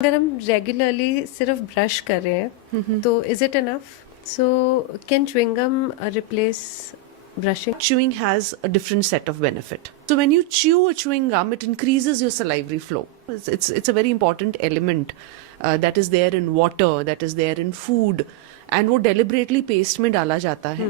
अगर हम रेगुलरली सिर्फ ब्रश कर रहे हैं तो is it enough? So can chewing gum replace brushing? Chewing has a different set of benefit. So when you chew a chewing gum, it increases your salivary flow. It's a very important element that is there in water, that is there in food, and वो deliberately paste में डाला जाता है.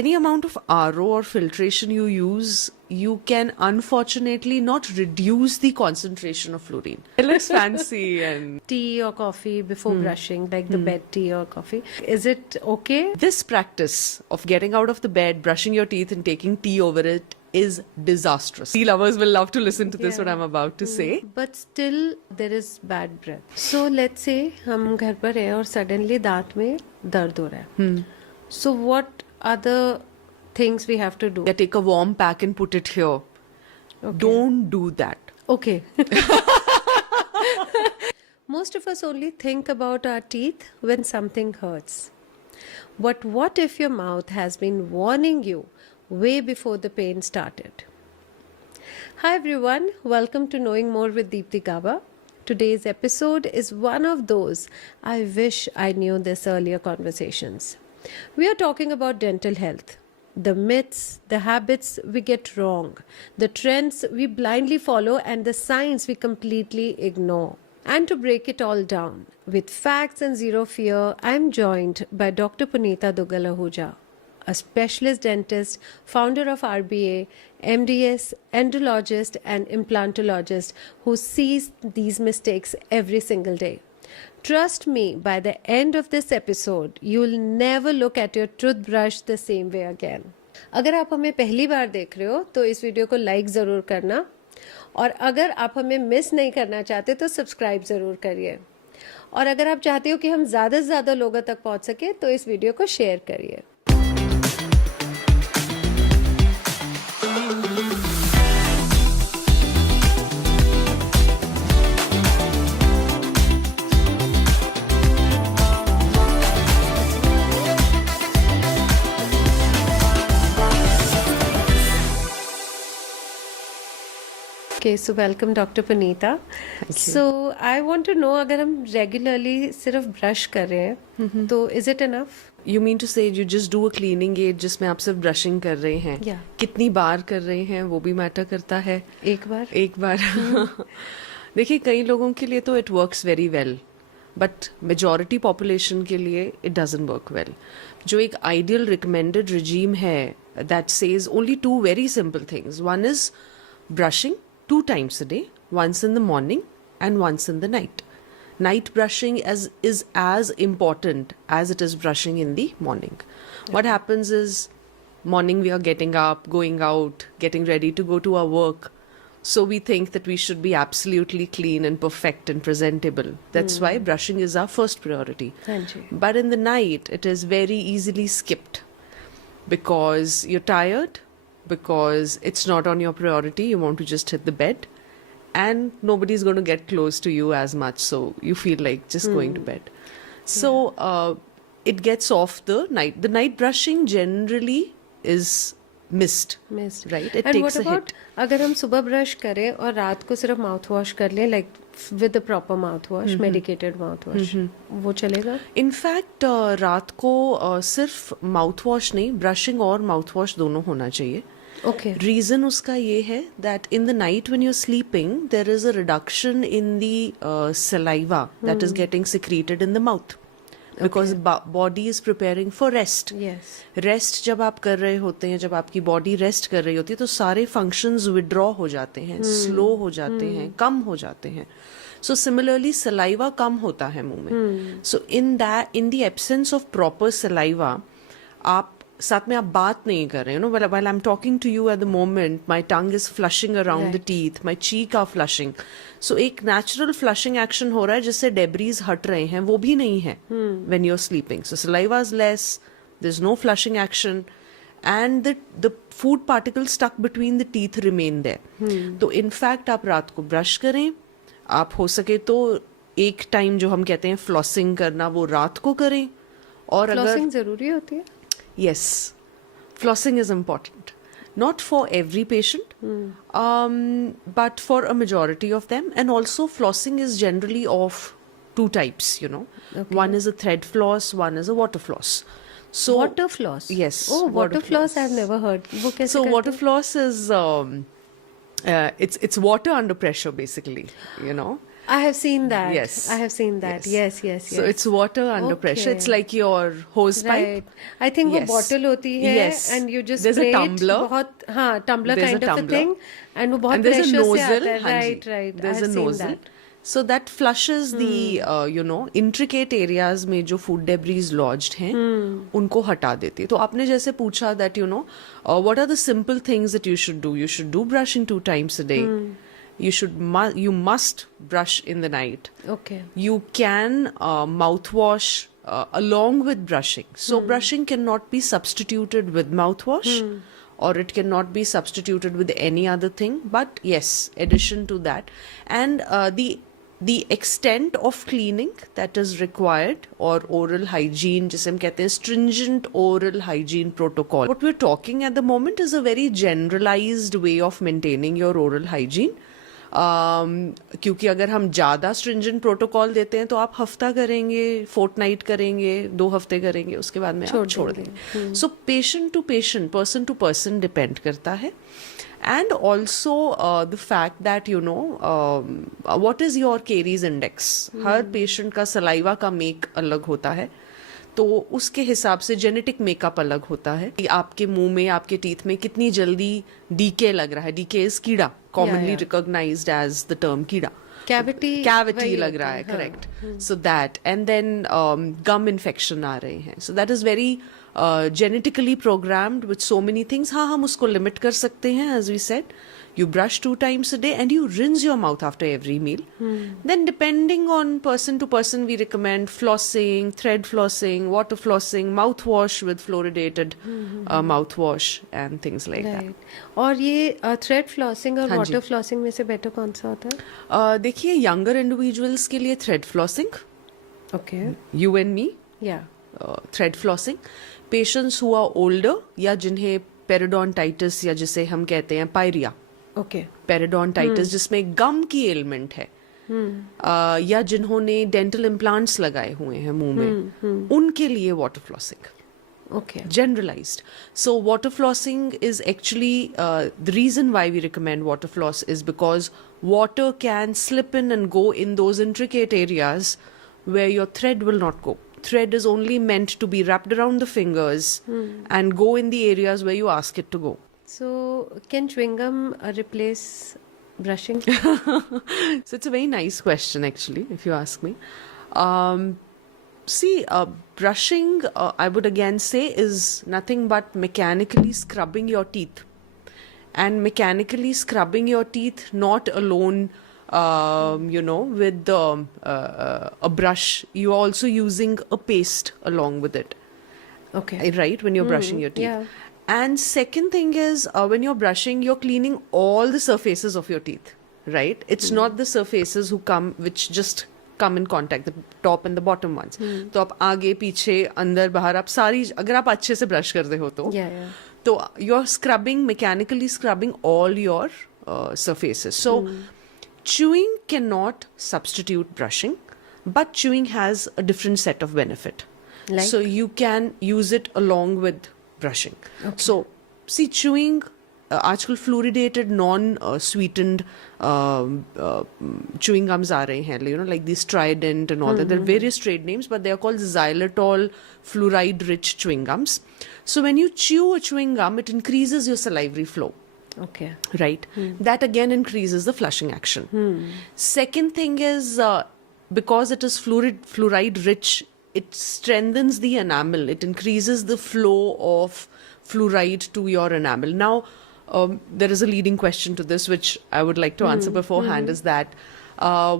Any amount of RO or filtration you use, you can unfortunately not reduce the concentration of fluorine. It looks fancy and Tea or coffee before brushing, like the bed tea or coffee. Is it okay? this practice of getting out of the bed, brushing your teeth and taking tea over it is disastrous. Tea lovers will love to listen to this, Yeah. what I'm about to say. But still there is bad breath. So let's say हम घर पर हैं और suddenly दांत में दर्द हो रहा है. So what are the things we have to do? Yeah, take a warm pack and put it here. Okay. Don't do that. Okay. Most of us only think about our teeth when something hurts. But what if your mouth has been warning you way before the pain started? Hi everyone, welcome to Knowing More with Deepti Gaba. Today's episode is one of those I wish I knew this earlier conversations. We are talking about dental health. The myths, the habits we get wrong, the trends we blindly follow, and the signs we completely ignore. And to break it all down, with facts and zero fear, I am joined by Dr. Punita Duggal Ahuja, a specialist dentist, founder of RBA, MDS, endologist, and implantologist who sees these mistakes every single day. Trust me, by the end of this episode, you'll never look at your toothbrush the same way again. अगर आप हमें पहली बार देख रहे हो तो इस video को लाइक ज़रूर करना, और अगर आप हमें मिस नहीं करना चाहते तो सब्सक्राइब ज़रूर करिए, और अगर आप चाहते हो कि हम ज़्यादा से ज़्यादा लोगों तक पहुंच सके तो इस वीडियो को शेयर करिए. Okay, so welcome Dr. Punita. So I want to know, अगर हम regularly सिर्फ brush कर रहे हैं तो is it enough? You mean to say you just do a cleaning aid जिसमें आप सिर्फ brushing कर रहे हैं? Yeah. कितनी बार कर रहे हैं वो भी मैटर करता है. एक बार? एक बार. देखिए, कई लोगों के लिए तो it works very well, but majority population के लिए it doesn't work well. जो एक ideal recommended regime है that says only two very simple things. One is brushing 2 times a day, once in the morning and once in the night. Night brushing is as important as it is brushing in the morning. What happens is, morning we are getting up, going out, getting ready to go to our work. So we think that we should be absolutely clean and perfect and presentable. That's why brushing is our first priority. हाँ जी. But in the night, it is very easily skipped because you're tired, because it's not on your priority, you want to just hit the bed, and nobody's going to get close to you as much, so you feel like just going to bed. So it gets off the night. The night brushing generally is missed. Missed. Right? It And takes what a about hit. अगर हम सुबह brush करें और रात को सिर्फ mouth wash कर लें, like with the proper mouth wash, medicated mouth wash, वो चलेगा? इनफैक्ट रात को सिर्फ माउथ वॉश नहीं, ब्रशिंग और माउथ वॉश दोनों होना चाहिए. Okay. रीजन उसका ये है that in the night when you're sleeping there is a reduction in the saliva that is getting secreted in the mouth because body is preparing for rest. Yes. Rest जब आप कर रहे होते हैं, जब आपकी बॉडी रेस्ट कर रही होती है तो सारे फंक्शंस विड्रॉ हो जाते हैं, स्लो हो जाते हैं, कम हो जाते हैं. सो सिमिलरली सलाइवा कम होता है मुंह में. So in the absence of proper saliva, आप साथ में आप बात नहीं कर रहे हो. While I am talking to you at the moment my tongue is flushing around the teeth, my cheek are flushing. So एक नेचुरल फ्लशिंग एक्शन हो रहा है जिससे डेब्रीज हट रहे हैं, वो भी नहीं है when you are sleeping. So saliva is less, there is no flushing action, and the food particles stuck between the teeth remain there. तो इनफैक्ट आप रात को ब्रश करें, आप हो सके तो एक टाइम जो हम कहते हैं फ्लॉसिंग करना वो रात को करें. और फ्लॉसिंग जरूरी होती है? Yes, flossing is important. Not for every patient, but for a majority of them. And also flossing is generally off two types, you know. One is a thread floss, one is a water floss. So water floss. Yes. Oh, water floss I've never heard. वो कैसे So करते water हैं? floss is it's water under pressure basically, you know. I have seen that. Yes. I have seen that. Yes, yes, yes. So it's water under pressure. It's Okay. like your hose pipe. Right. I think वो Yes. bottle होती है Yes. and you just There's a spray it, tumbler. बहुत हाँ tumbler There's a kind of a tumbler. thing and वो बहुत And there's a pressure से nozzle. आता है. हाँ जी. Right, right. There's I a have seen nozzle. that. So that flushes the you know intricate areas में जो food debris lodged हैं उनको हटा देती है. तो आपने जैसे पूछा that you know what are the simple things that you should do? You should do brushing 2 times a day. You must brush in the night. Okay. You can mouthwash along with brushing. So brushing cannot be substituted with mouthwash or it cannot be substituted with any other thing. But yes, addition to that. And the extent of cleaning that is required or oral hygiene, जिसे हम कहते हैं stringent oral hygiene protocol. What we're talking at the moment is a very generalized way of maintaining your oral hygiene. क्योंकि अगर हम ज़्यादा stringent protocol देते हैं तो आप हफ्ता करेंगे, fortnight करेंगे, 2 हफ्ते करेंगे, उसके बाद में आप छोड़ देंगे. So patient to patient, person to person depend करता है. And also the fact that you know what is your caries index. Her patient का saliva का make अलग होता है. तो उसके हिसाब से जेनेटिक मेकअप अलग होता है कि आपके मुंह में आपके टीथ में कितनी जल्दी डीके लग रहा है. डीके इज कीड़ा, commonly recognized as the term कीड़ा. Cavity लग रहा है, correct. So that and then gum infection आ रहे हैं. So that is very genetically programmed with so many things. हाँ, हम उसको लिमिट कर सकते हैं. As we said, you brush 2 times a day and you rinse your mouth after every meal. Then depending on person to person, we recommend flossing, thread flossing, water flossing, mouthwash with fluoridated mouthwash and things like that. Right. और ये thread flossing और हाँ water जी. flossing में से better कौन सा होता है? देखिए, younger individuals के लिए thread flossing, Okay. you and me, Yeah. thread flossing. Patients who are older या जिन्हें पेरिडोंटाइटिस या जिसे हम कहते हैं पायरिया, Okay. पेरिडोंटाइटिस जिसमें गम की एलिमेंट है, या जिन्होंने डेंटल इम्प्लांट्स लगाए हुए हैं मुंह में, उनके लिए water flossing. Okay. Generalized. So water flossing is actually the reason why we recommend water floss is because water can slip in and go in those intricate areas where your thread will not go. Thread is only meant to be wrapped around the fingers and go in the areas where you ask it to go. So can chewing gum replace brushing? So it's a very nice question, actually, if you ask me. See, brushing, I would again say, is nothing but mechanically scrubbing your teeth. And mechanically scrubbing your teeth, not alone, you know, with a brush. You are also using a paste along with it. Okay. Right, when you're brushing your teeth. Yeah. And second thing is, when you're brushing, you're cleaning all the surfaces of your teeth, right? It's not the surfaces which just come in contact, the top and the bottom ones. तो आप आगे पीछे अंदर बाहर आप सारी, अगर आप अच्छे से ब्रश करते हो तो Yeah. तो you're scrubbing, mechanically scrubbing all your surfaces. So chewing cannot substitute brushing, but chewing has a different set of benefit. Like? So you can use it along with brushing. So see, chewing, आजकल fluoridated non-sweetened chewing gums आ रहे हैं, you know, like these Trident and all that. There are various trade names, but they are called xylitol fluoride rich chewing gums. So when you chew a chewing gum, it increases your salivary flow. Okay. Right. That again increases the flushing action. Second thing is, because it is fluoride rich, it strengthens the enamel. It increases the flow of fluoride to your enamel. Now, there is a leading question to this, which I would like to answer beforehand, is that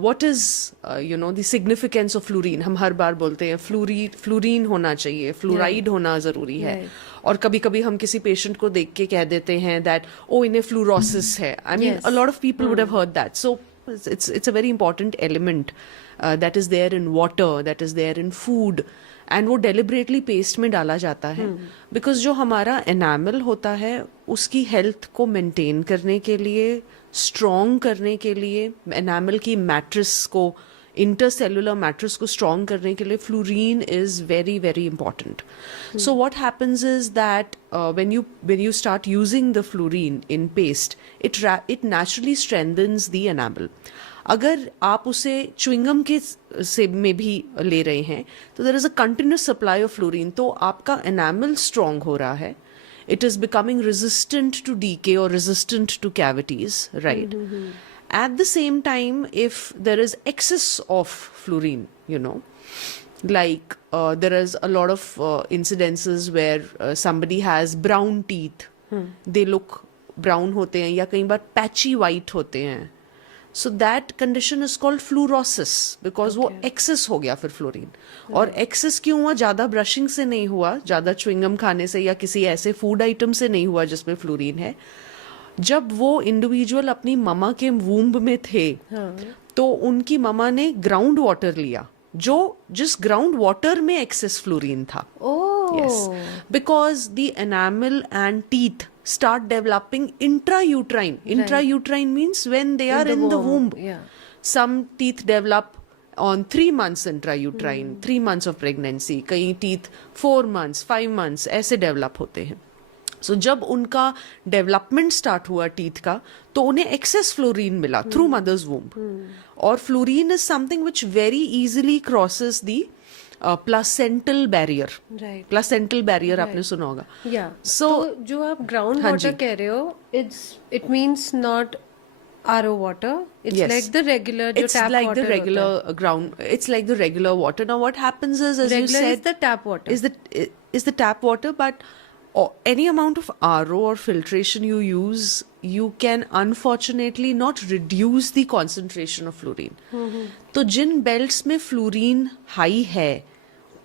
what is, you know, the significance of fluorine? हम हर बार बोलते हैं fluorine होना चाहिए, fluoride होना ज़रूरी है. Right. और कभी-कभी हम किसी पेशेंट को देख के कह देते हैं that, oh, इन्हें fluorosis है. I mean, Yes. a lot of people would have heard that. So it's a very important element that is there in water, that is there in food. And वो deliberately paste में डाला जाता है because जो हमारा enamel होता है उसकी हेल्थ को मेंटेन करने के लिए, स्ट्रॉन्ग करने के लिए, एनामल की मैट्रिक्स को इंटरसेलुलर मैट्रिक्स को स्ट्रॉन्ग करने के लिए fluorine is very very important. So what happens is that when you start using the fluorine in paste, it naturally strengthens the enamel. अगर आप उसे च्युइंगम के से में भी ले रहे हैं तो there is a continuous supply of fluorine, तो आपका एनामल स्ट्रॉन्ग हो रहा है. It is becoming resistant to decay or resistant to cavities, right? At the same time, if there is excess of fluorine, like there is a lot of incidences where somebody has brown teeth. They look brown होते हैं या कई बार patchy white होते हैं. So that condition is called fluorosis because वो excess हो गया फिर फ्लोरीन. और excess क्यों हुआ? ज़्यादा ब्रशिंग से नहीं हुआ, ज़्यादा च्युइंगम खाने से या किसी ऐसे फूड आइटम से नहीं हुआ जिसमें फ्लोरीन है. जब वो इंडिविजुअल अपनी ममा के वूम्ब में थे तो उनकी ममा ने ग्राउंड वाटर लिया जिस ग्राउंड वाटर में एक्सेस फ्लोरीन था. Yes, because the enamel and teeth start developing intrauterine. Intrauterine means when they are in the womb. Yeah. Some teeth develop on 3 months intrauterine, 3 months of pregnancy. कई teeth 4 months, 5 months ऐसे develop होते हैं. So जब उनका development start हुआ teeth का तो उन्हें एक्सेस फ्लोरीन मिला थ्रू मदर्स वूम्ब. और fluorine is something which very easily crosses the placental barrier. Placental barrier आपने सुना होगा. So जो आप ग्राउंड वाटर कह रहे हो, it means not RO water. It's Yes. like the regular जो It's tap like water the regular ground. It's like the regular water. Now what happens is, as regular you said, is the tap water. is the tap water, but any amount of RO or filtration you use, you can unfortunately not reduce the concentration of fluorine. तो जिन belts में fluorine high है,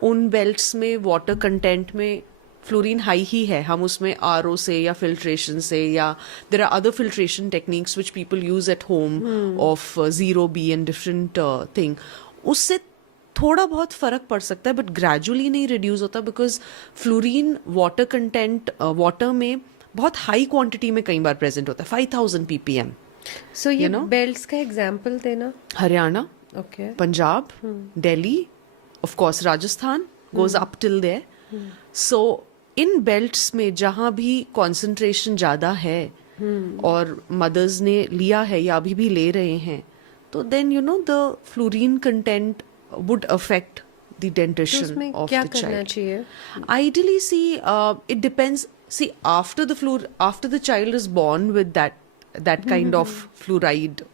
उन belts में water content में fluorine high ही है. हम उसमें RO से या filtration से या there are other filtration techniques which people use at home of 0B and different thing. उससे थोड़ा बहुत फर्क पड़ सकता है बट ग्रेजुअली नहीं रिड्यूस होता because fluorine water content water में बहुत हाई क्वांटिटी में कई बार प्रेजेंट होता है. 5000 ppm. So ये belts का एग्जांपल देना. Haryana, Punjab, Delhi, of course Rajasthan goes up till there. So इन बेल्ट्स में जहाँ भी कॉन्सेंट्रेशन ज़्यादा है और मदर्स ने लिया है या अभी भी ले रहे हैं तो then the fluorine content would affect the dentition of the child. Ideally, see, it depends. See, after the child is born with that kind of fluoride,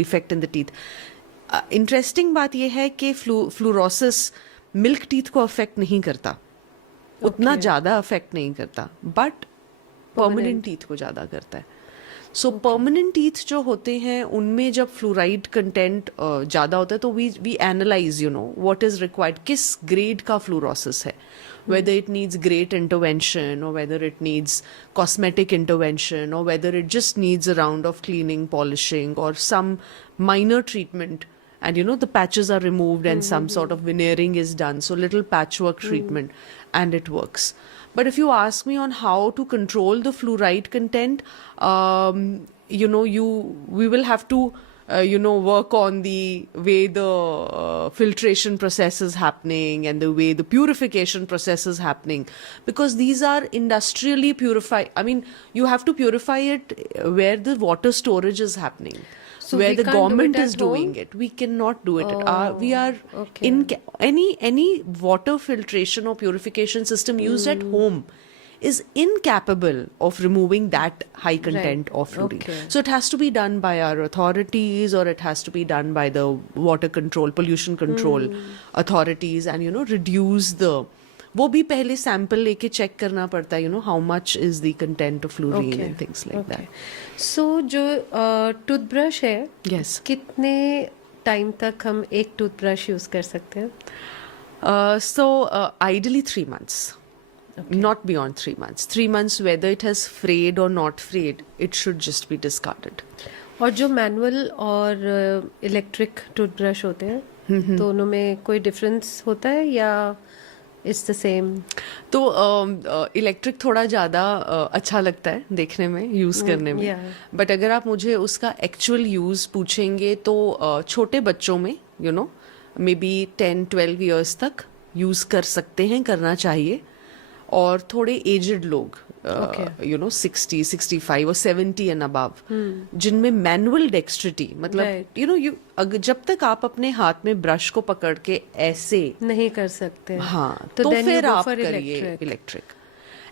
defect in the teeth. Interesting बात ये है कि fluorosis milk teeth को affect नहीं करता, उतना ज़्यादा affect नहीं करता, but permanent teeth को ज़्यादा करता है. सो परमानेंट टीथ जो होते हैं उनमें जब फ्लोराइड कंटेंट ज़्यादा होता है तो we analyse what is required, किस ग्रेड का फ्लोरोसिस है, whether it needs great intervention or whether it needs cosmetic intervention or whether it just needs a round of cleaning, polishing or some minor treatment, and the patches are removed and some sort of veneering is done, so little patchwork treatment and it works. But if you ask me on how to control the fluoride content, we will have to, work on the way the filtration process is happening and the way the purification process is happening, because these are industrially purified. I mean, you have to purify it where the water storage is happening. So where we the can't do government it is at doing home? it. We cannot do it. We are okay. any water filtration or purification system used at home is incapable of removing that high content of fluorine. Okay. So it has to be done by our authorities, or it has to be done by the water control, pollution control authorities, and reduce the. वो भी पहले sample लेके check करना पड़ता है, how much is the content of fluorine and things like that. So जो toothbrush है, yes, कितने टाइम तक हम एक टूथब्रश यूज कर सकते हैं? So ideally 3 months. Not beyond 3 months. 3 months, whether it has frayed or not frayed, it should just be discarded. और जो मैनुअल और इलेक्ट्रिक टूथब्रश होते हैं, दोनों में कोई डिफरेंस होता है या it's the same. तो इलेक्ट्रिक थोड़ा ज़्यादा अच्छा लगता है देखने में, यूज़ करने में. yeah. बट अगर आप मुझे उसका एक्चुअल यूज़ पूछेंगे तो छोटे बच्चों में मे बी 10-12 ईयर्स तक यूज़ कर सकते हैं, करना चाहिए. और थोड़े एजड लोग 60, 65 और 70 एंड अबव, जिनमें मैनुअल डेक्स्ट्रिटी, मतलब जब तक आप अपने हाथ में ब्रश को पकड़ के ऐसे नहीं कर सकते. हाँ, तो तो then you फिर go आप for करिए इलेक्ट्रिक.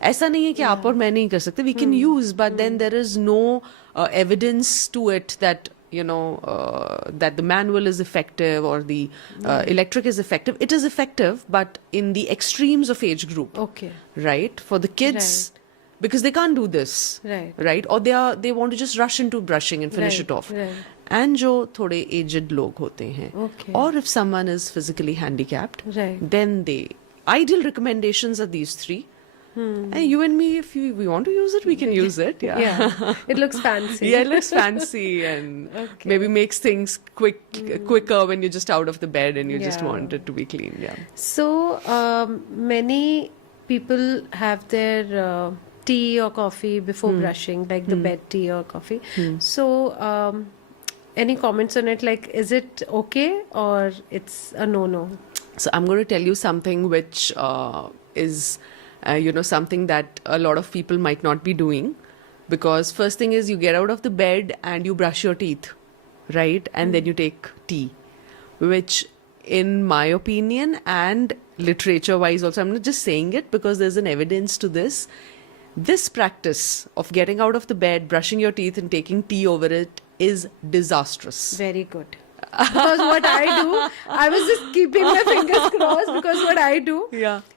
ऐसा नहीं है कि आप और मैं नहीं कर सकते. We can use, but then there is no evidence to it that that the manual is effective or the electric is effective. It is effective, but in the extremes of age group. Okay. Right? For the kids, because they can't do this. Right? Or they want to just rush into brushing and finish it off. And जो थोड़े aged लोग होते हैं. Okay. Or if someone is physically handicapped, Right. then ideal recommendations are these 3. And you and me, if we want to use it, we can use it. Yeah. It looks fancy. Yeah, it looks fancy and maybe makes things quicker when you're just out of the bed and you just want it to be clean. Yeah. So many people have their tea or coffee before brushing, like the bed tea or coffee. So any comments on it? Like, is it okay or it's a no-no? So I'm going to tell you something which is something that a lot of people might not be doing, because first thing is you get out of the bed and you brush your teeth, right? And then you take tea, which in my opinion and literature wise also, I'm not just saying it because there's an evidence to this practice of getting out of the bed, brushing your teeth and taking tea over it is disastrous. Very good. Because what I do, I was just keeping my fingers crossed, because what I do,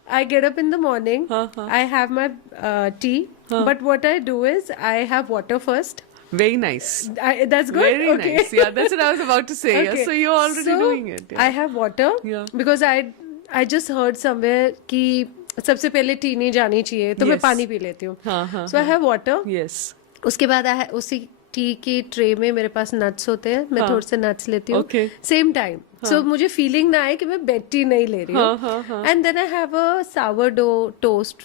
I get up in the morning, I have my tea, but what I do is I have water first. Very nice. That's good? Very nice. Yeah, that's what I was about to say. Okay. Yeah, so you're already doing it. Yeah. I have water because I just heard somewhere कि सबसे पहले T नहीं जानी चाहिए, तो मैं पानी P लेती हूँ. So I have water. Yes. उसके बाद उसी टी की ट्रे में मेरे पास नट्स होते हैं, मैं थोड़े से नट्स लेती हूँ सेम टाइम, सो मुझे फीलिंग ना आए कि मैं बेड टी नहीं ले रही हूँ. And then I have a sourdough toast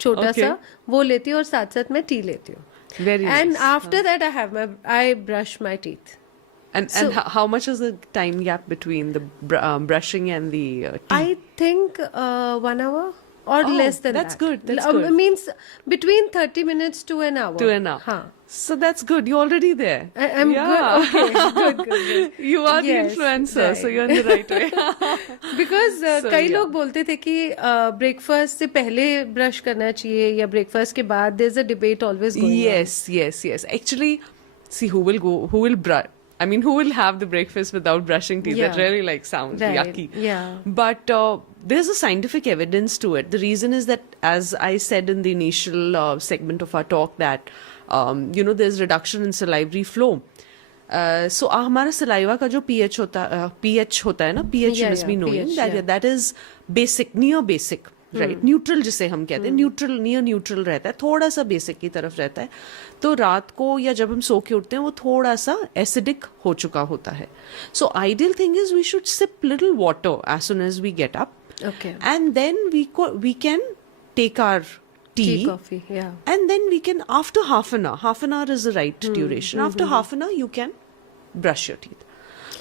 छोटा सा, वो लेती हूँ और साथ साथ मैं टी लेती हूँ. And after that I brush my teeth. And how much is the time gap between the brushing and the tea? I think 1 hour. Or less than that's that. Good. That's good. Means between 30 minutes to an hour. To an hour. So that's good. You're already there. I'm good. Okay. Good. You are the influencer, so you're in the right way. Because कई लोग बोलते थे कि breakfast से पहले brush करना चाहिए या ब्रेकफास्ट के बाद. There's a debate always going on. Yes. Actually, see who will brush. I mean, who will have the breakfast without brushing teeth? That really sounds yucky. Yeah. But there's a scientific evidence to it. The reason is that, as I said in the initial segment of our talk, that there's reduction in salivary flow. So हमारा saliva का जो pH होता है ना, pH must be knowing that is basic, near basic. Right, neutral जिसे हम कहते हैं, न्यूट्रल, नियर न्यूट्रल रहता है, थोड़ा सा बेसिक की तरफ रहता है. तो रात को या जब हम सो के उठते हैं वो थोड़ा सा एसिडिक हो चुका होता है. So ideal thing is we should sip little water as soon as we get up, and then we can take our tea coffee, and then we can, after half an hour is the right duration. After half an hour you can brush your teeth.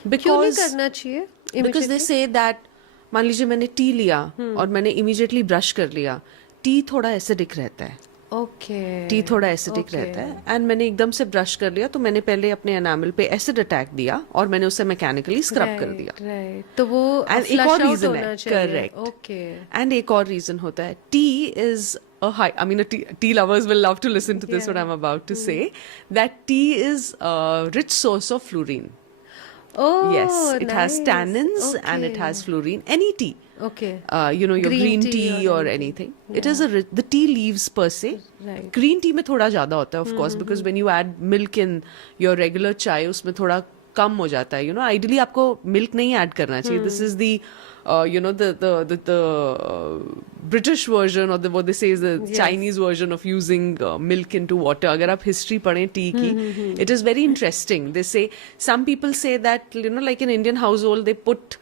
क्यों नहीं करना चाहिए? Because they say that, मान लीजिए मैंने T लिया और मैंने इमीडिएटली ब्रश कर लिया, टी थोड़ा एसिडिक रहता है. टी थोड़ा एसिडिक रहता है, एंड मैंने एकदम से ब्रश कर लिया तो मैंने पहले अपने एनामल पे एसिड अटैक दिया और मैंने उसे मैकेनिकली स्क्रब कर दिया. तो वो एक और रीजन है. करेक्ट. एंड एक और रीजन होता है, T is tea lovers will love to listen to this what I'm about to say, that tea is a rich source of fluorine. Oh, yes, it nice. has tannins and it has fluorine. Any tea. Okay. Your green tea or anything. It is the tea leaves per se. Right. Green tea में थोड़ा ज़्यादा होता है, of course, because when you add milk in your regular chai, उसमें थोड़ा कम हो जाता है. Ideally आपको milk नहीं add करना चाहिए. This is the British version, or what they say is the Yes. Chinese version of using milk into water. अगर आप history पढ़ें tea की, it is very interesting. They say, some people say that, like in Indian household, they put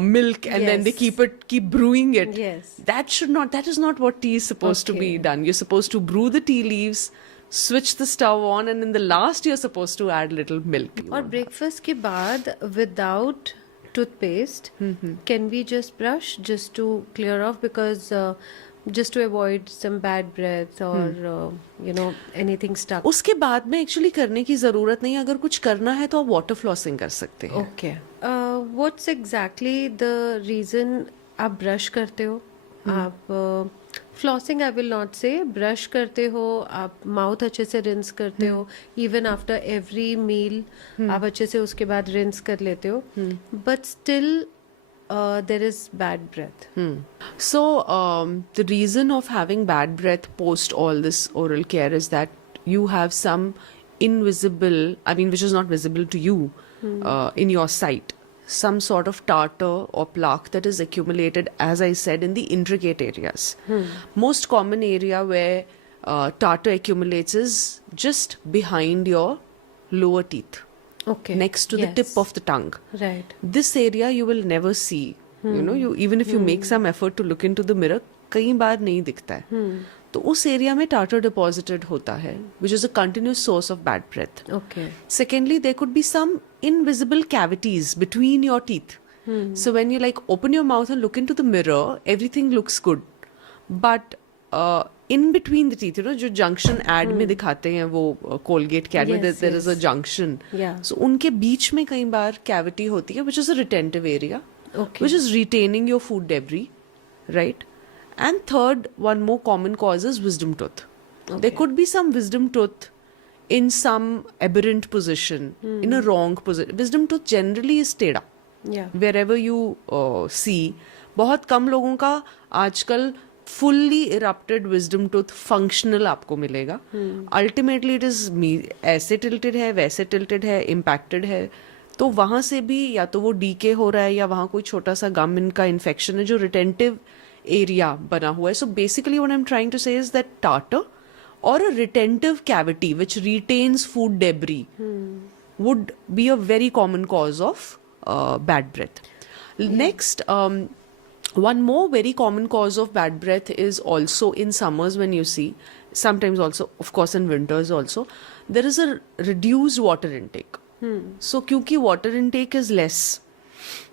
milk and then they Yes. keep brewing it. Yes. That is not what tea is supposed to be Okay. done. You're supposed to brew the tea leaves, switch the stove on, and in the last you're supposed to add little milk. और breakfast के बाद without toothpaste can we just brush just to clear off because just to avoid some bad breath or anything stuck. उसके बाद में actually करने की जरूरत नहीं. अगर कुछ करना है तो आप वाटर फ्लॉसिंग कर सकते हैं. Okay. What's exactly the reason आप ब्रश करते हो? आप फ्लॉसिंग आई विल नॉट से, ब्रश करते हो, आप माउथ अच्छे से रिंस करते हो, इवन आफ्टर एवरी मील आप अच्छे से उसके बाद रिंस कर लेते हो, but still there is bad breath. So the reason of having bad breath post all this oral care is that you have some invisible, which is not visible to you, in your sight, some sort of tartar or plaque that is accumulated, as I said, in the intricate areas. Most common area where tartar accumulates is just behind your lower teeth. Okay. Next to the tip of the tongue. Right. This area you will never see. You even if you make some effort to look into the mirror, कई बार नहीं दिखता है. तो उस area में tartar deposited होता है, which is a continuous source of bad breath. Okay. Secondly, there could be some invisible cavities between your teeth. So when you open your mouth and look into the mirror, everything looks good. But in between the teeth, जो junction ad में दिखाते हैं वो Colgate के ad में, Yes, there is a yes. junction. Yeah. So उनके बीच में कई बार cavity होती है, which is a retentive area, Okay. which is retaining your food debris, right? And third, one more common cause is wisdom tooth. Okay. There could be some wisdom tooth in some aberrant position, in a wrong position. Wisdom tooth generally is टेढ़ा. Yeah. Wherever you see, बहुत कम लोगों का आजकल fully erupted wisdom tooth functional आपको मिलेगा. Ultimately it is ऐसे tilted है, वैसे tilted है, impacted है. तो वहाँ से भी या तो वो डीके हो रहा है या वहाँ कोई छोटा सा गम इनका इन्फेक्शन है जो रिटेंटिव एरिया बना हुआ है. So basically what I am trying to say is that tartar or a retentive cavity which retains food debris would be a very common cause of bad breath. Next, one more very common cause of bad breath is also in summers when you see, sometimes also, of course, in winters also, there is a reduced water intake. So, kyunki water intake is less,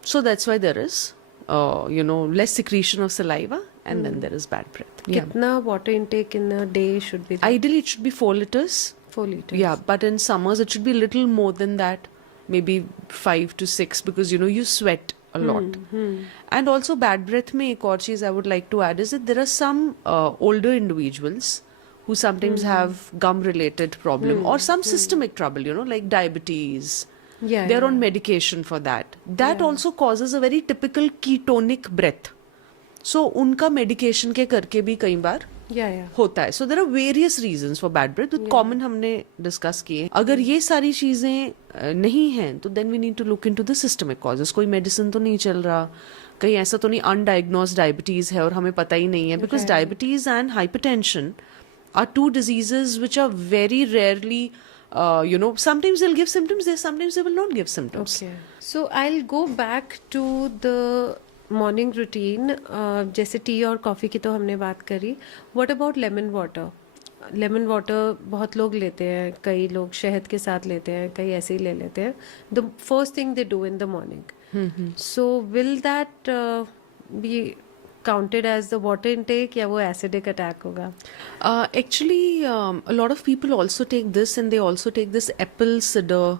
so that's why there is, less secretion of saliva, and then there is bad breath. Yeah. कितना water intake in a day should be there? Ideally, it should be 4 liters. 4 liters. Yeah, but in summers it should be a little more than that, maybe 5 to 6, because you sweat a lot. And also bad breath में एक और चीज I would like to add is that there are some older individuals who sometimes have gum related problem or some systemic trouble, like diabetes. Yeah, They're on yeah. medication for that. That also causes a very typical ketonic breath. So उनका medication के करके भी कई बार Yeah, yeah. होता है. So there are various reasons for bad breath. तो common हमने discuss किए. अगर ये सारी चीजें नहीं हैं तो then we need to look into the systemic causes. कोई medicine तो नहीं चल रहा, कहीं ऐसा तो नहीं undiagnosed diabetes है और हमें पता ही नहीं है, because diabetes and hypertension are two diseases which are very rarely, sometimes they'll give symptoms, sometimes they will not give symptoms. Okay. So I'll go back to the morning routine. जैसे T और coffee की तो हमने बात करी. What about lemon water? Lemon water बहुत लोग लेते हैं, कई लोग शहद के साथ लेते हैं, कई ऐसे ही ले लेते हैं. The first thing they do in the morning. So will that be counted as the water intake या वो acidic attack होगा? Actually, a lot of people also take this, and they also take this apple cider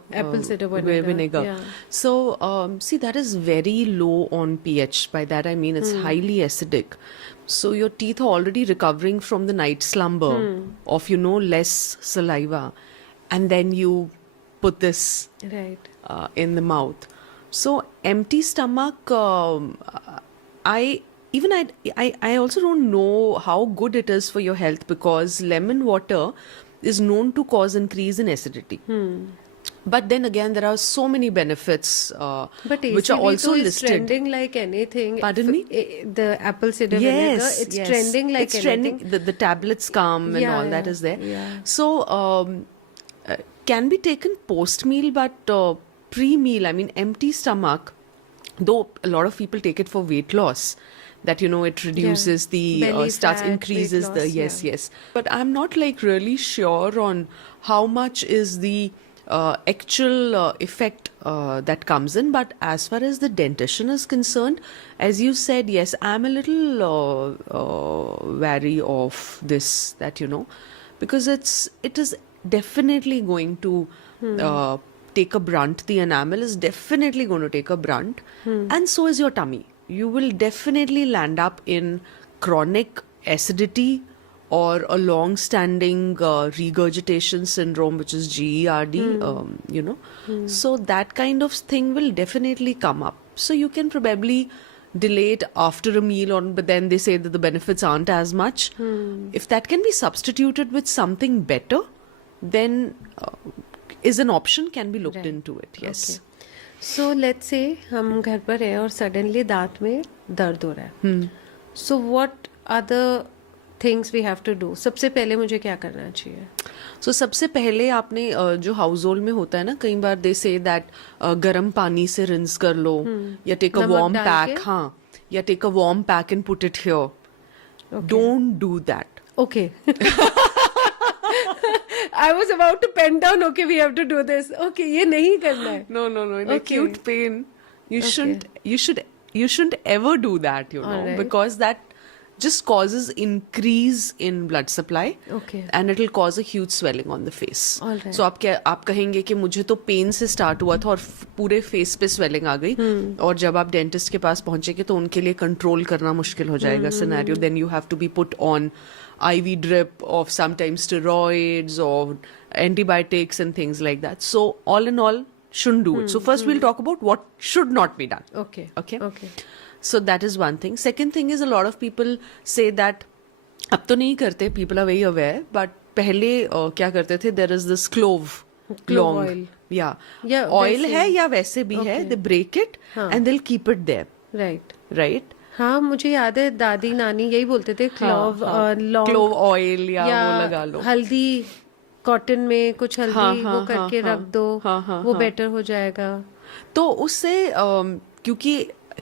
vinegar. Yeah. So, see, that is very low on pH. By that I mean it's highly acidic. So your teeth are already recovering from the night slumber of, less saliva, and then you put this Right. in the mouth. So empty stomach, I also don't know how good it is for your health, because lemon water is known to cause increase in acidity. But then again, there are so many benefits But which are ACV also is listed. trending like anything. Pardon me? The apple cider vinegar, it's Yes, trending like it's anything. trending. The tablets come and Yeah, all that yeah, is there. yeah. So can be taken post meal, but pre meal. I mean, empty stomach. Though a lot of people take it for weight loss, that it reduces the Belly starts fat, increases weight the loss, yes. But I'm not like really sure on how much is the actual effect that comes in. But as far as the dentition is concerned, as you said, yes, I'm a little wary of this, that because it is definitely going to take a brunt. The enamel is definitely going to take a brunt, and so is your tummy. You will definitely land up in chronic acidity or a long-standing regurgitation syndrome, which is GERD. So that kind of thing will definitely come up. So you can probably delay it after a meal, but then they say that the benefits aren't as much. If that can be substituted with something better, then is an option, can be looked into it. Yes. Okay. So let's say हम घर पर हैं और suddenly दांत में दर्द हो रहा है. So what are the things we have to do? सबसे पहले मुझे क्या करना चाहिए? So सबसे पहले आपने जो हाउस होल्ड में होता है ना, कई बार दे से दैट गर्म पानी से रिंस कर लो, या टेक अ नमक वार्म डाल पैक. के? हाँ, या take a warm pack and put it here. Don't do that. Okay. I was about to pen down, okay, we have to do this. Okay, ये नहीं करना है. No. In Okay. acute pain, you Okay. shouldn't ever do that, Alright. because that just causes increase in blood supply. Okay. And it will cause a huge swelling on the face. Alright. So आप कहेंगे कि मुझे तो pen से start हुआ था और पूरे फेस पे स्वेलिंग आ गई, और जब आप डेंटिस्ट के पास पहुंचेंगे तो उनके लिए कंट्रोल करना मुश्किल हो जाएगा scenario. Then you have to be put on IV drip of sometimes steroids or antibiotics and things like that. So all in all, shouldn't do it. So first we'll talk about what should not be done. Okay. Okay. So that is one thing. Second thing is, a lot of people say that अब तो नहीं करते, people are very aware, but पहले क्या करते थे, there is this clove long oil. yeah या oil वैसे- है या वैसे भी है, Okay. they break it हाँ. and they'll keep it there, Right. right? हाँ, मुझे याद है दादी नानी यही बोलते थे, क्लोव लॉन्ग clove oil या वो लगा लो. हल्दी कॉटन में कुछ हल्दी हाँ, वो हाँ, करके हाँ, रख दो, हाँ, वो हाँ. बेटर हो जाएगा. तो उससे क्योंकि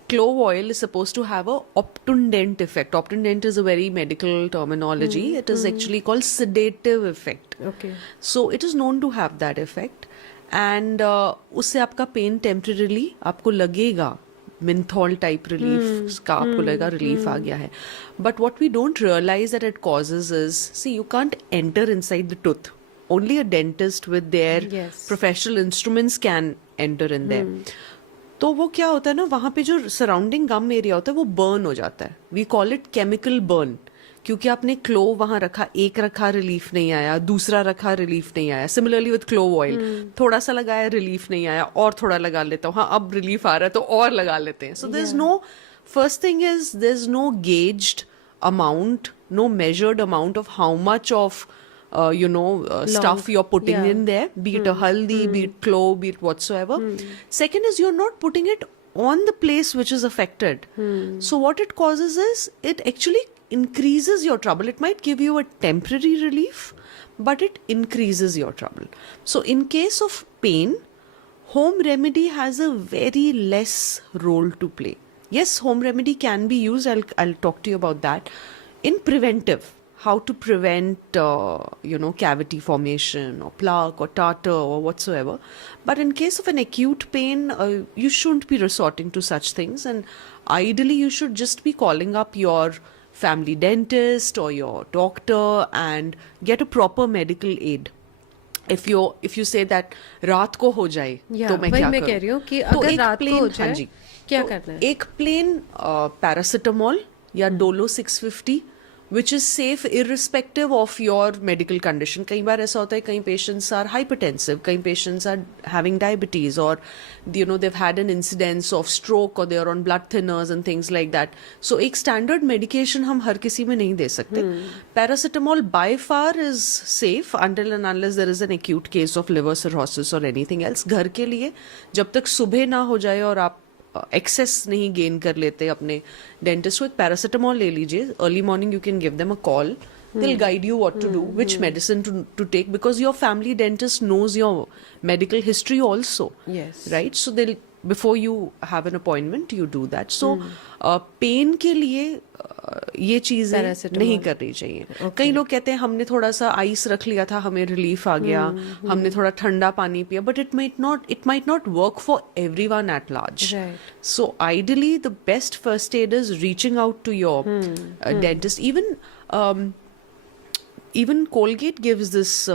clove oil is supposed to have a obtundent effect. Obtundent is a very medical terminology. It is actually called sedative effect. Okay. So it is known to have that effect. And उससे आपका pen temporarily आपको लगेगा, मिंथॉल type relief का आपको लगेगा relief आ गया है. But what we don't realise that it causes is, see you can't enter inside the tooth. Only a dentist with their Yes. Professional instruments can enter in there. तो वो क्या होता है ना, वहाँ पे जो सराउंडिंग गम एरिया होता है वो बर्न हो जाता है. We call it chemical burn, क्योंकि आपने क्लोव वहां रखा, एक रखा रिलीफ नहीं आया, दूसरा रखा रिलीफ नहीं आया. सिमिलरली विद क्लोव ऑयल, थोड़ा सा लगाया रिलीफ नहीं आया, और थोड़ा लगा लेता हूँ, हाँ अब रिलीफ आ रहा है तो और लगा लेते हैं. So there is no, first thing is there is no gauged amount, no measured amount of how much of stuff you're putting Yeah. in there, be it a haldi, be it clove, be it whatsoever. Second is, you're not putting it on the place which is affected. So what it causes is, it actually increases your trouble. It might give you a temporary relief, but it increases your trouble. So in case of pain, home remedy has a very less role to play. Yes, home remedy can be used. I'll talk to you about that. In preventive, how to prevent cavity formation or plaque or tartar or whatsoever. But in case of an acute pain, you shouldn't be resorting to such things, and ideally you should just be calling up your family dentist or your doctor and get a proper medical aid. If you say that रात को हो जाए तो मैं क्या मैं कह रही हूँ कि अगर रात को हो जाए क्या करना है? एक प्लेन पैरासिटामोल या Dolo 650 which is safe irrespective of your medical condition. कई बार ऐसा होता है, कई patients are hypertensive, कई patients are having diabetes, or they've had an incidence of stroke, or they're on blood thinners and things like that. So एक standard medication हम हर किसी में नहीं दे सकते. Paracetamol by far is safe until and unless there is an acute case of liver cirrhosis or anything else. घर के लिए जब तक सुबह ना हो जाए और आप एक्सेस नहीं गेन कर लेते अपने डेंटिस्ट को, एक पैरासिटामॉल ले लीजिए. Early morning you can give them a call, they'll guide you what to do, which medicine to take, because your family dentist knows your medical history also. Yes. Right? So they'll, before you have an appointment, you do that. So pain के लिए ये चीजें Paracetamol. नहीं करनी चाहिए. कई लोग कहते हैं हमने थोड़ा सा आइस रख लिया था, हमें रिलीफ आ गया, हमने थोड़ा ठंडा पानी पिया, but it might not work for everyone at large. Right. So ideally the best first aid is reaching out to your dentist. Even Colgate gives this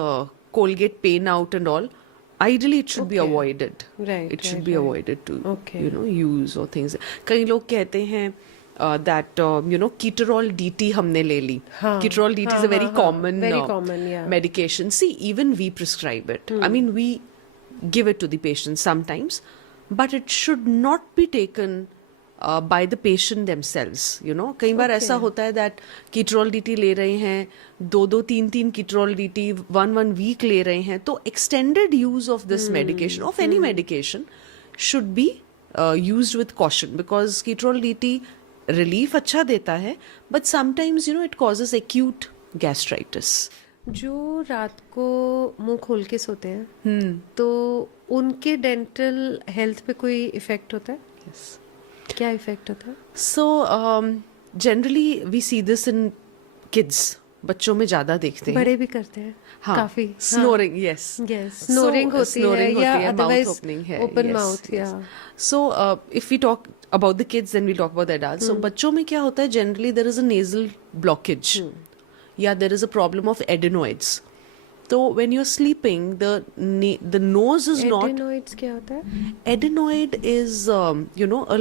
Colgate pain out and all. Ideally it should be Okay. avoided. Right, It should right, be right. avoided to Okay. use or things. कई लोग कहते हैं that Ketorol DT हमने ले ली. हाँ, Ketorol DT is a very common very common, yeah. medication. See, even we prescribe it. I mean, we give it to the patient sometimes, but it should not be taken by the patient themselves. कई बार ऐसा होता है that Ketorol DT ले रहे हैं, 2-3 Ketorol DT 1 week ले रहे हैं, तो extended use of this medication, of any medication, should be used with caution, because Ketorol DT relief अच्छा देता है, but sometimes it causes acute gastritis. जो रात को मुंह खोल के सोते हैं तो उनके डेंटल हेल्थ पे कोई इफेक्ट होता है? क्या इफेक्ट होता है? So generally we see this in kids. बच्चों में ज्यादा देखते हैं. बड़े भी करते हैं काफी. Snoring, yes. Yes, snoring होती है या otherwise open mouth, yeah. So if we talk about the kids, then we'll talk about the adults. So बच्चों में क्या होता है, generally there is a nasal blockage. Yeah, there is a problem of adenoids. So when you're sleeping, the nose is not. Adenoids क्या होता है? Adenoid is a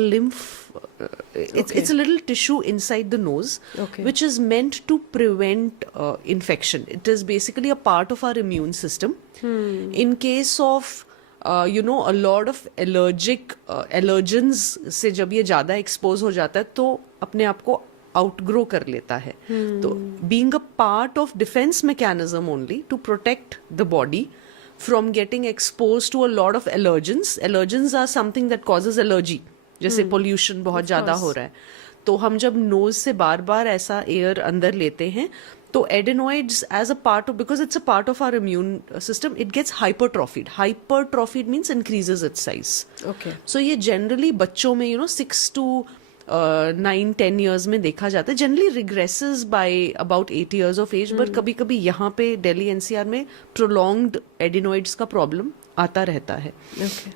lymph. It's a little tissue inside the nose, Okay. which is meant to prevent infection. It is basically a part of our immune system. In case of a lot of allergens से जब ये ज़्यादा expose हो जाता है तो अपने आप को outgrow कर लेता है. तो being a part of defense mechanism only to protect the body from getting exposed to a lot of allergens. Allergens are something that causes allergy. जैसे pollution बहुत ज़्यादा हो रहा है, तो हम जब nose से बार बार ऐसा air अंदर लेते हैं तो adenoids as a part of, because it's a part of our immune system, it gets hypertrophied. Hypertrophied means increases its size. Okay. So ये generally बच्चों में 6 to 9-10 years में देखा जाता है. Generally regresses by about 8 years of age, but कभी कभी यहाँ पे Delhi NCR में prolonged adenoids का problem आता रहता है. Okay.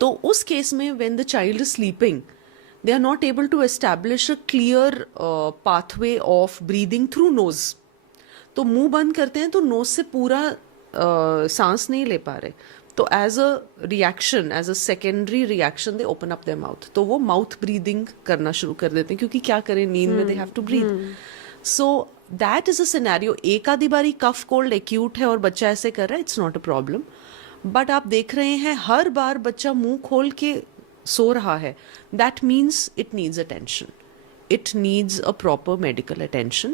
तो उस केस में when the child is sleeping, they are not able to establish a clear pathway of breathing through nose. तो मुंह बंद करते हैं तो नोज से पूरा सांस नहीं ले पा रहे, तो as a reaction, as a secondary reaction they open up their mouth, तो वो माउथ ब्रीदिंग करना शुरू कर देते हैं, क्योंकि क्या करें, नींद में they have to breathe. So that is a scenario. एक आधी बारी कफ कोल्ड एक्यूट है और बच्चा ऐसे कर रहा है, it's not a problem. But आप देख रहे हैं हर बार बच्चा मुंह खोल के सो रहा है, that means it needs attention. It needs a proper medical attention.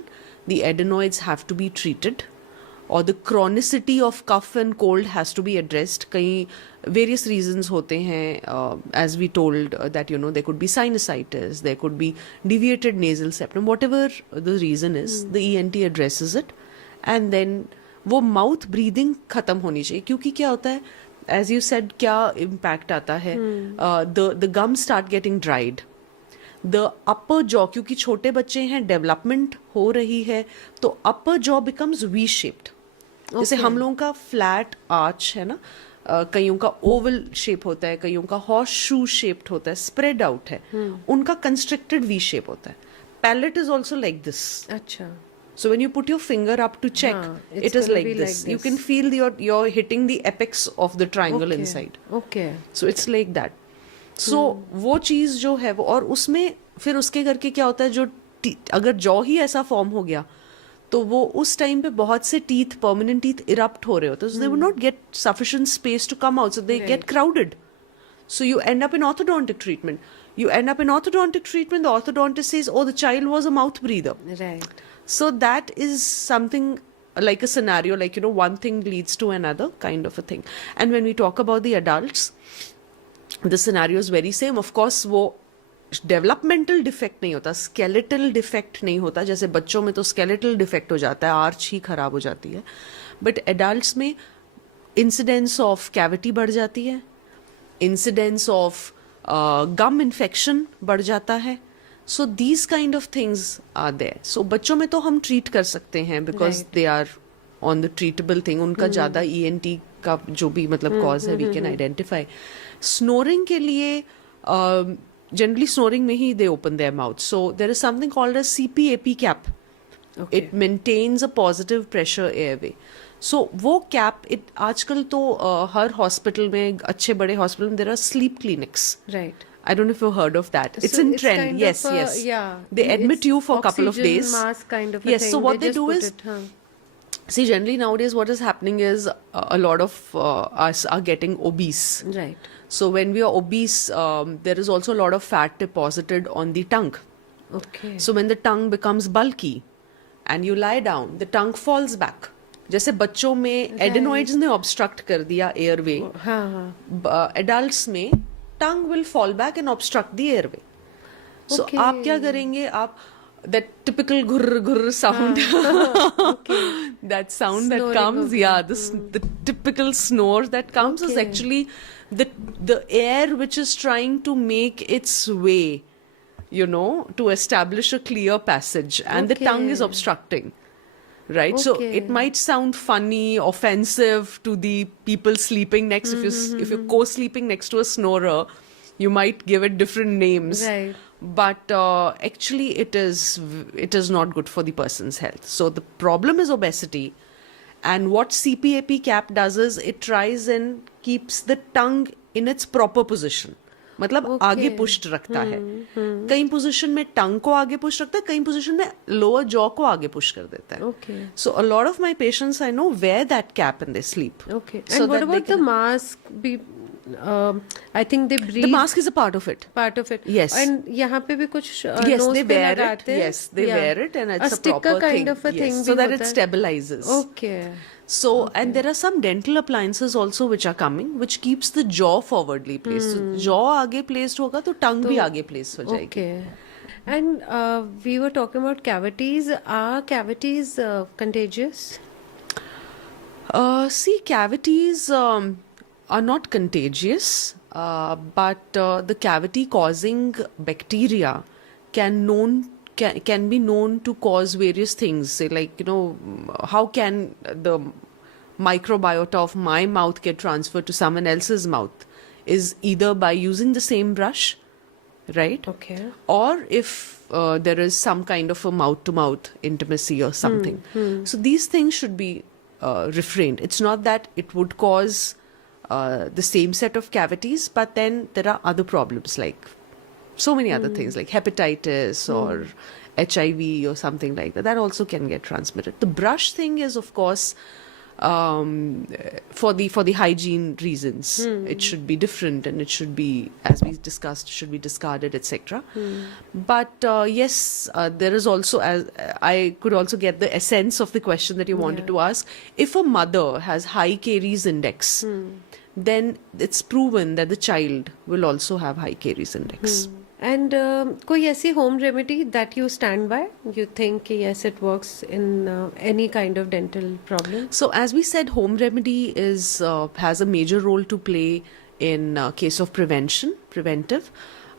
The adenoids have to be treated, or the chronicity of cough and cold has to be addressed. कई various reasons होते हैं, as we told that there could be sinusitis, there could be deviated nasal septum, whatever the reason is, the ENT addresses it, and then वो mouth breathing खत्म होनी चाहिए. क्योंकि क्या होता है, as you said, क्या impact आता है, the gums start getting dried. The upper jaw, क्योंकि छोटे बच्चे हैं, डेवलपमेंट हो रही है, तो upper jaw becomes V-shaped. जैसे हम लोगों का फ्लैट आर्च है ना, कईयों का ओवल शेप होता है, कईयों का हॉर्स शू शेप्ड होता है, स्प्रेड आउट है, उनका कंस्ट्रिक्टेड वी शेप होता है. Palate is also like this. अच्छा. So when you put your finger up to check, it's it is gonna like be this. like You this. can feel you're hitting the apex of the triangle Okay. inside. Okay. So it's like that. So वो चीज जो है वो, और उसमें फिर उसके करके क्या होता है, जो अगर जॉ ही ऐसा फॉर्म हो गया तो वो उस टाइम पे बहुत से टीथ, परमानेंट टीथ इरप्ट हो रहे होते हैं, so they would not get sufficient space to come out, so they get crowded. So you end up in orthodontic treatment. You end up in orthodontic treatment, the orthodontist says, oh, the child was a mouth breather. Right. So that is something like a scenario, like, you know, one thing leads to another kind of a thing. And when we talk about the adults, the scenario is very same. Of course, वो developmental defect नहीं होता, skeletal defect नहीं होता. जैसे बच्चों में तो skeletal defect हो जाता है, आर्च ही खराब हो जाती है. बट एडल्ट्स में इंसिडेंस ऑफ कैविटी बढ़ जाती है, इंसिडेंस ऑफ गम इन्फेक्शन बढ़ जाता है. So these kind of things are there. So बच्चों में तो हम ट्रीट कर सकते हैं because they are on the treatable thing. उनका ज़्यादा ENT का जो भी मतलब कॉज है वी कैन आइडेंटिफाई. स्नोरिंग के लिए generally snoring में ही they open their mouth. So there is something called a CPAP cap. Okay. It maintains a positive pressure airway. So वो cap it आजकल तो हर हॉस्पिटल में, अच्छे बड़े हॉस्पिटल में there are sleep clinics. Right. I don't know if you've heard of that. It's So in it's trend. kind Yes, of a- yes. yeah. They admit It's you for a couple of oxygen days. mask kind of a Yes. thing. So what they just do put is, it, huh? see, generally nowadays what is happening is a lot of us are getting obese. Right. So when we are obese, there is also a lot of fat deposited on the tongue. Okay. So when the tongue becomes bulky and you lie down, the tongue falls back. जैसे बच्चों में adenoids ने obstruct कर दिया airway, हाँ. adults में tongue will fall back and obstruct the airway. So Okay. आप क्या करेंगे? आप that typical घुर्र घुर्र sound, that sound that Snoring comes, of- yeah, the typical snore that comes is Okay. actually the air which is trying to make its way, you know, to establish a clear passage, and the tongue is Okay. obstructing. Right, so Okay. it might sound funny, offensive to the people sleeping next. If you're co-sleeping next to a snorer, you might give it different names. Right. But actually, it is not good for the person's health. So the problem is obesity, and what CPAP cap does is it tries and keeps the tongue in its proper position. मतलब आगे push रखता है. कई position में टंग को आगे push रखता है, कई पोजीशन में लोअर जॉ को आगे पुश कर देता है. Okay. So a lot of my patients I know wear that cap and they sleep. Okay. So And what that they about the can- mask? I think they breathe. The mask is a part of it. Part of it. Yes. And यहाँ पे भी कुछ Yes, nose they पे wear it. लगाते हैं. Yes, they Yeah. wear it, and it's a sticker proper kind thing. of a Yes, thing so भी that it होता है. stabilizes. Okay. So, and there are some dental appliances also which are coming, which keeps the jaw forwardly placed. So, jaw आगे placed होगा तो tongue भी आगे placed हो जाएगी. Okay. And we were talking about cavities. Are cavities contagious? See, cavities are not contagious, but the cavity causing bacteria can be known to cause various things. Say, like, you know, how can the microbiota of my mouth get transferred to someone else's mouth? Is either by using the same brush, right? Okay. Or if there is some kind of a mouth-to-mouth intimacy or something. So these things should be refrained. It's not that it would cause the same set of cavities, but then there are other problems like so many other things like hepatitis or HIV or something like that. That also can get transmitted. The brush thing is, of course, for the hygiene reasons. It should be different, and it should be, as we discussed, should be discarded, etc. But yes, there is also, as I could also get the essence of the question that you wanted to ask. If a mother has high caries index, then it's proven that the child will also have high caries index. And कोई ऐसी home remedy that you stand by? You think yes, it works in any kind of dental problem? So as we said, home remedy has a major role to play in case of preventive.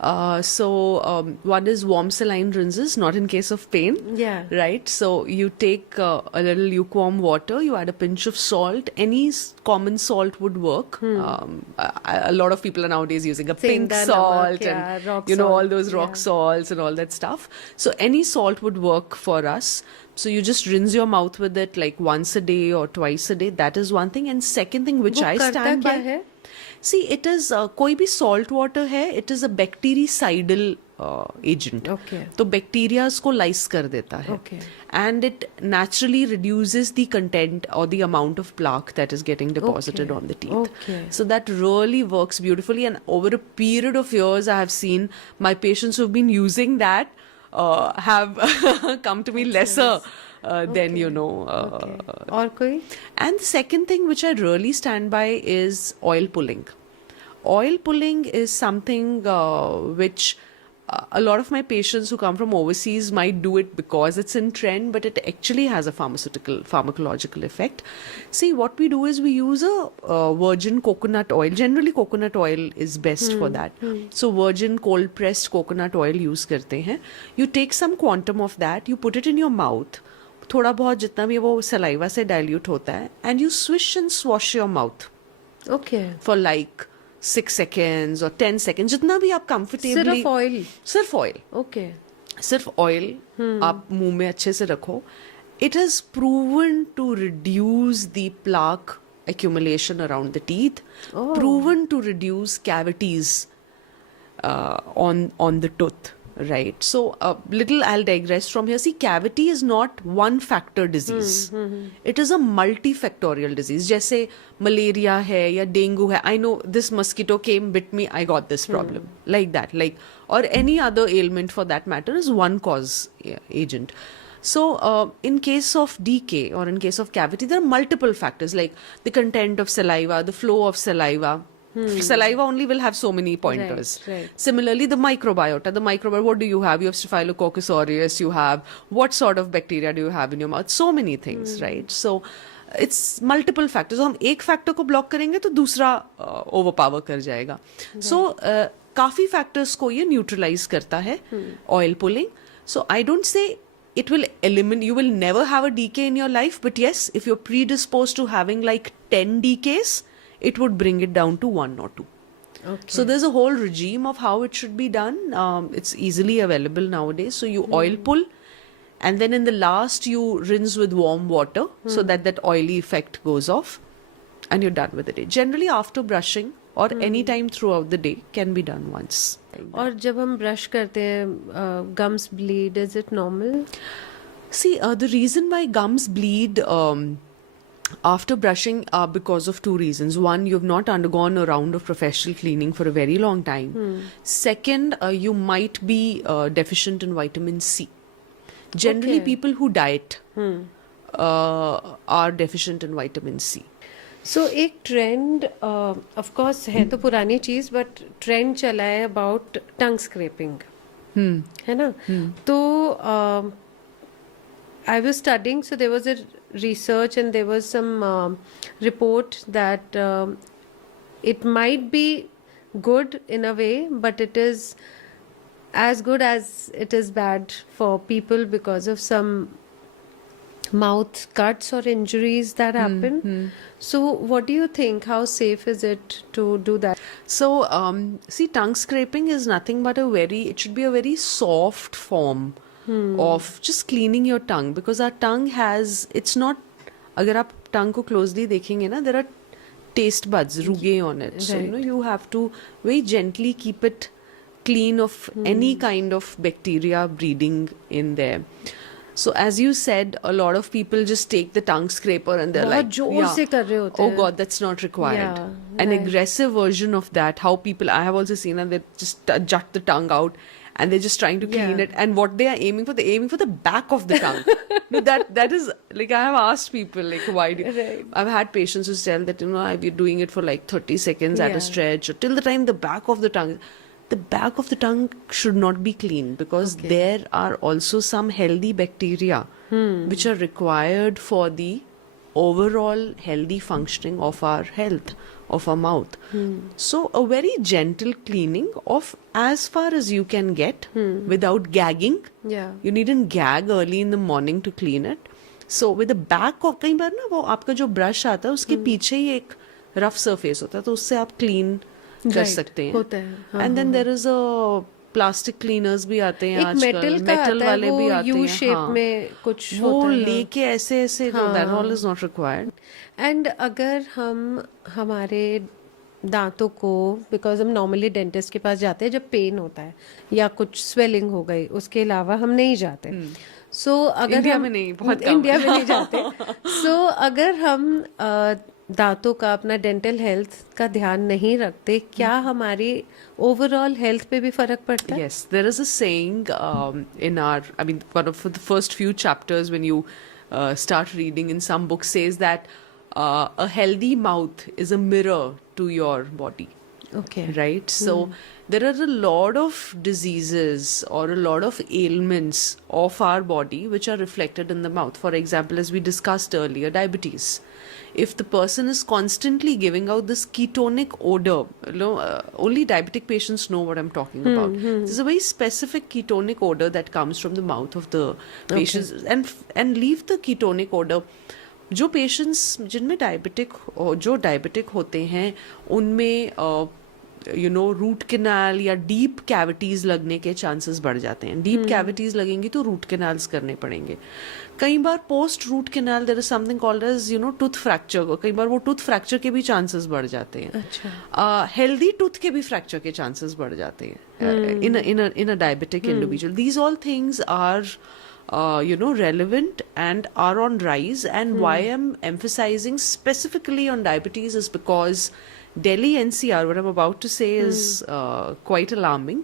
So one is warm saline rinses, not in case of pain. Yeah. Right. So you take a little lukewarm water, you add a pinch of salt. Any common salt would work. A lot of people are nowadays using a pink Senda salt namak, yeah, and rock all salt, those rock yeah. salts and all that stuff. So any salt would work for us. So you just rinse your mouth with it like once a day or twice a day. That is one thing. And second thing which वो I करता stand क्या by. है? See, it is कोई भी salt water है, it is a bactericidal agent. Okay. तो bacterias को लाइस कर देता है. Okay. And it naturally reduces the content or the amount of plaque that is getting deposited Okay. on the teeth. Okay. So that really works beautifully. And over a period of years, I have seen my patients who've been using that have come to me lesser than, you know. Okay. और कोई? And the second thing which I really stand by is oil pulling. Oil pulling is something which a lot of my patients who come from overseas might do it because it's in trend, but it actually has a pharmacological effect. See, what we do is we use a virgin coconut oil. Generally, coconut oil is best for that. So, virgin cold pressed coconut oil use करते हैं. You take some quantum of that, you put it in your mouth. थोड़ा बहुत जितना भी वो saliva से dilute होता है, and you swish and swash your mouth Okay. for like 6 seconds or 10 seconds, जितना भी आप comfortably. सिर्फ ऑयल? सिर्फ ऑयल. Okay. सिर्फ ऑयल आप मुंह में अच्छे से रखो. It has proven to reduce the plaque accumulation around the teeth, proven to reduce cavities on the tooth. Right. So little I'll digress from here. See, cavity is not one factor disease. It is a multifactorial disease. जैसे malaria है या dengue है. I know this mosquito came, bit me, I got this problem. Like that. Like, or any other ailment for that matter is one cause agent. So in case of decay or in case of cavity, there are multiple factors like the content of saliva, the flow of saliva. Saliva only will have so many pointers. Right. Similarly, the microbiota. The microbiota, what do you have? You have Staphylococcus aureus. You have what sort of bacteria do you have in your mouth? So many things, right? So it's multiple factors. हम एक factor को block करेंगे तो दूसरा overpower कर जाएगा. So काफी factors को ये neutralize करता है oil pulling. So I don't say it will eliminate. You will never have a decay in your life, but yes, if you're predisposed to having like 10 decays, it would bring it down to 1 or 2. Okay. So there's a whole regime of how it should be done. It's easily available nowadays. So you oil pull, and then in the last you rinse with warm water so that that oily effect goes off, and you're done with it. Generally after brushing or any time throughout the day can be done once. और जब हम brush करते हैं gums bleed, is it normal? See, the reason why gums bleed after brushing are because of two reasons. One, you've not undergone a round of professional cleaning for a very long time. Second, you might be deficient in vitamin C. Generally, Okay. people who diet are deficient in vitamin C. सो एक trend of course है तो पुरानी चीज, but trend चला है about tongue scrapping, है ना? तो I was studying, so there was a research and there was some report that it might be good in a way, but it is as good as it is bad for people because of some mouth cuts or injuries that happen. So what do you think? How safe is it to do that? So, see, tongue scraping is nothing but it should be a very soft form of just cleaning your tongue, because our tongue has, it's not, agar aap tongue ko closely dekhenge na, there are taste buds, ruge on it. So, you know, you have to very gently keep it clean of any kind of bacteria breeding in there. So as you said, a lot of people just take the tongue scraper and they're बहुत like, जोर से कर रहे होते oh हैं. God, that's not required. Yeah, An right. aggressive version of that, how people, I have also seen, and they just jut the tongue out and they're just trying to clean Yeah. it. And what they are aiming for, they're aiming for the back of the tongue. No, that is, like, I have asked people, like, why do Right. I've had patients who tell that, you know, I've been doing it for like 30 seconds at a Yeah. stretch, or till the time the back of the tongue. The back of the tongue should not be clean, because there are also some healthy bacteria which are required for the overall healthy functioning of our health, of our mouth. So a very gentle cleaning of as far as you can get without gagging. Yeah. You needn't gag early in the morning to clean it. So with the back of, कई बार ना वो आपका जो brush आता है उसके पीछे ही एक रफ सरफेस होता है, तो उससे आप क्लीन कर Right, सकते हैं. होता है, हाँ, and then there is a plastic cleaners भी आते हैं एक आजकल, मेटल का मेटल आता है, वाले भी वो आते यू हैं. शेप हाँ. में कुछ वो होता है, हाँ. लेके ऐसे ऐसे that all is not required. And अगर हम हमारे दांतों को, बिकॉज हम नॉर्मली डेंटिस्ट के पास जाते हैं जब पेन होता है या कुछ स्वेलिंग हो गई, उसके अलावा हम नहीं जाते. सो अगर इंडिया हम में नहीं, बहुत कम. इंडिया में नहीं जाते. सो अगर हम दांतों का, अपना डेंटल हेल्थ का ध्यान नहीं रखते, क्या हमारी ओवरऑल हेल्थ पे भी फर्क पड़ता है? Yes, there is a saying in our, I mean, one of the first few chapters when you start reading in some books says that a healthy mouth is a mirror to your body. Okay. Right? So there are a lot of diseases or a lot of ailments of our body which are reflected in the mouth. For example, as we discussed earlier, diabetes. If the person is constantly giving out this ketonic odor, only diabetic patients know what I'm talking about. There's a very specific ketonic odor that comes from the mouth of the patients. And leave the ketonic odor. जो patients जिनमें जो diabetic होते हैं उनमें root canal या deep cavities लगने के chances बढ़ जाते हैं. डीप कैविटीज लगेंगी तो रूट कैनाल्स करने पड़ेंगे. कई बार post root canal there is something called as tooth fracture. कई बार वो टूथ फ्रैक्चर के भी चांसेस बढ़ जाते हैं. अच्छा. हेल्दी टूथ के भी फ्रैक्चर के चांसेस बढ़ जाते हैं in a diabetic individual. These all things are relevant and are on rise. And why I'm emphasizing specifically on diabetes is because Delhi NCR, what I'm about to say is quite alarming.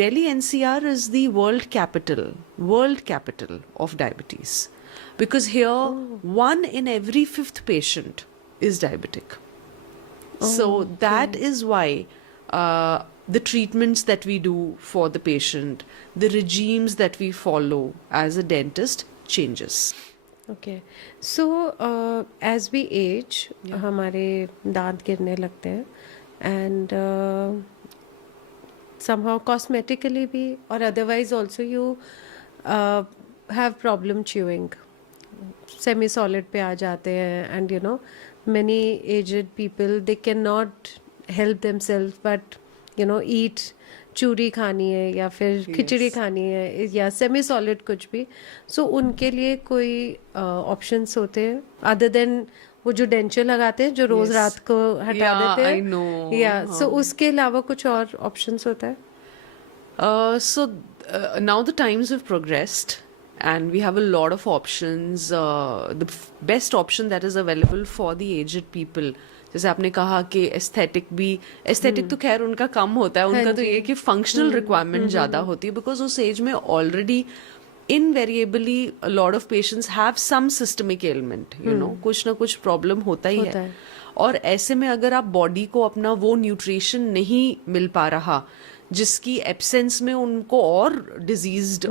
Delhi NCR is the world capital of diabetes. Because here, 1 in every 5th patient is diabetic. So that is why the treatments that we do for the patient, the regimes that we follow as a dentist changes. Okay. So as we age, हमारे दांत गिरने लगते हैं, and somehow cosmetically भी, or otherwise also you have problem chewing. Semi-solid पे आ जाते हैं, and many aged people, they cannot help themselves but eat चूरी खानी है या फिर खिचड़ी खानी है या सेमी सॉलिड कुछ भी. सो उनके लिए कोई ऑप्शंस होते हैं अदर देन वो जो डेंचर लगाते हैं जो रोज रात को हटा देते हैं? या सो उसके अलावा कुछ और ऑप्शंस होता है? So now the times have progressed and we have a lot of options. The best option that is available for the aged people, जैसे आपने कहा कि एस्थेटिक तो खैर उनका कम होता है. उनका तो ये कि फंक्शनल रिक्वायरमेंट ज्यादा होती है. बिकॉज उस एज में already invariably a lot of patients have some systemic element, कुछ ना कुछ प्रॉब्लम होता ही है. और ऐसे में अगर आप बॉडी को अपना वो न्यूट्रिशन नहीं मिल पा रहा जिसकी एब्सेंस में उनको और डिजीज्ड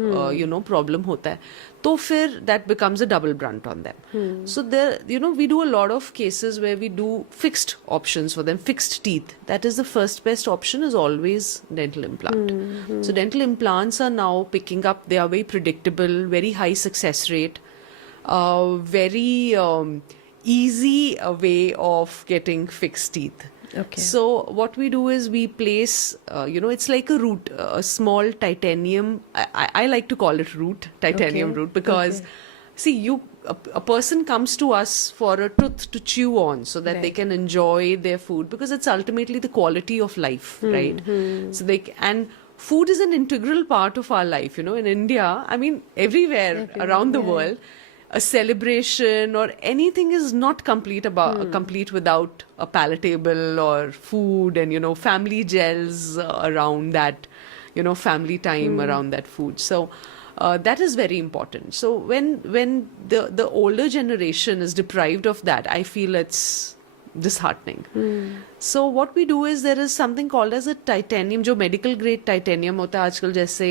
प्रॉब्लम होता है, तो फिर that becomes a double brunt on them. So there we do a lot of cases where we do fixed options for them. Fixed teeth, that is the first best option, is always dental implant. So dental implants are now picking up. They are very predictable, very high success rate, very easy way of getting fixed teeth. Okay. So what we do is we place, it's like a root, a small titanium. I like to call it titanium root, because see, a person comes to us for a tooth to chew on so that they can enjoy their food, because it's ultimately the quality of life, right? So and food is an integral part of our life. In India, I mean, everywhere around the world, a celebration or anything is not complete without a palatable or food, and family gels around that, family time around that food. So that is very important. So when the older generation is deprived of that, I feel it's disheartening. So what we do is there is something called as a titanium, जो medical grade titanium होता है आजकल, जैसे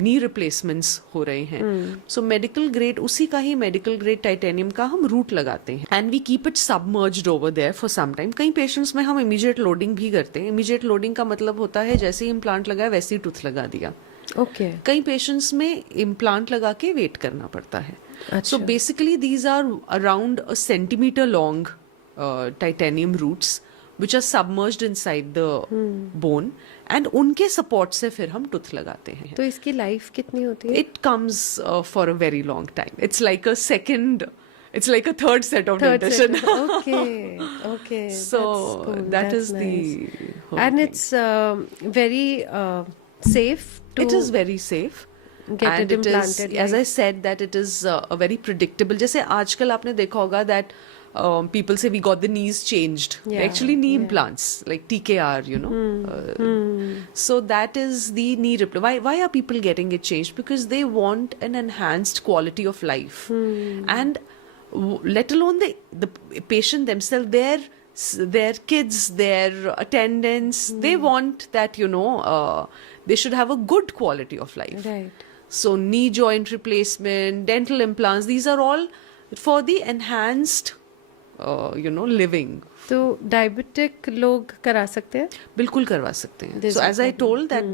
knee replacements हो रहे हैं. So medical grade, उसी का ही medical grade titanium का हम root लगाते हैं, and we keep it submerged over there for some time. कई patients में हम immediate loading भी करते हैं. immediate loading का मतलब होता है जैसे ही implant लगाया वैसे ही tooth लगा दिया. Okay. कई patients में implant लगा के wait करना पड़ता है. So basically these are around a centimeter long titanium roots which are submerged inside the bone, and उनके support से फिर हम tooth लगाते हैं. तो इसकी life कितनी होती है? It comes for a very long time. It's like a second It's like a third set of Third dentition. set. Okay, okay. So that's cool. that That's is nice. the whole And thing. it's very safe to It is very safe. get And it it is, implanted. as like- I said, that it is a very predictable. जैसे आजकल आपने देखा होगा that people say we got the knees changed. They're Yeah, actually knee yeah. implants, like TKR, you know. So that is the knee replacement. Why are people getting it changed? Because they want an enhanced quality of life, and let alone the patient themselves, their kids, their attendants, they want that, you know, they should have a good quality of life. Right. So knee joint replacement, dental implants, these are all for the enhanced, you know, living. तो diabetic लोग करा सकते हैं? बिल्कुल करवा सकते हैं. There's So no as I told that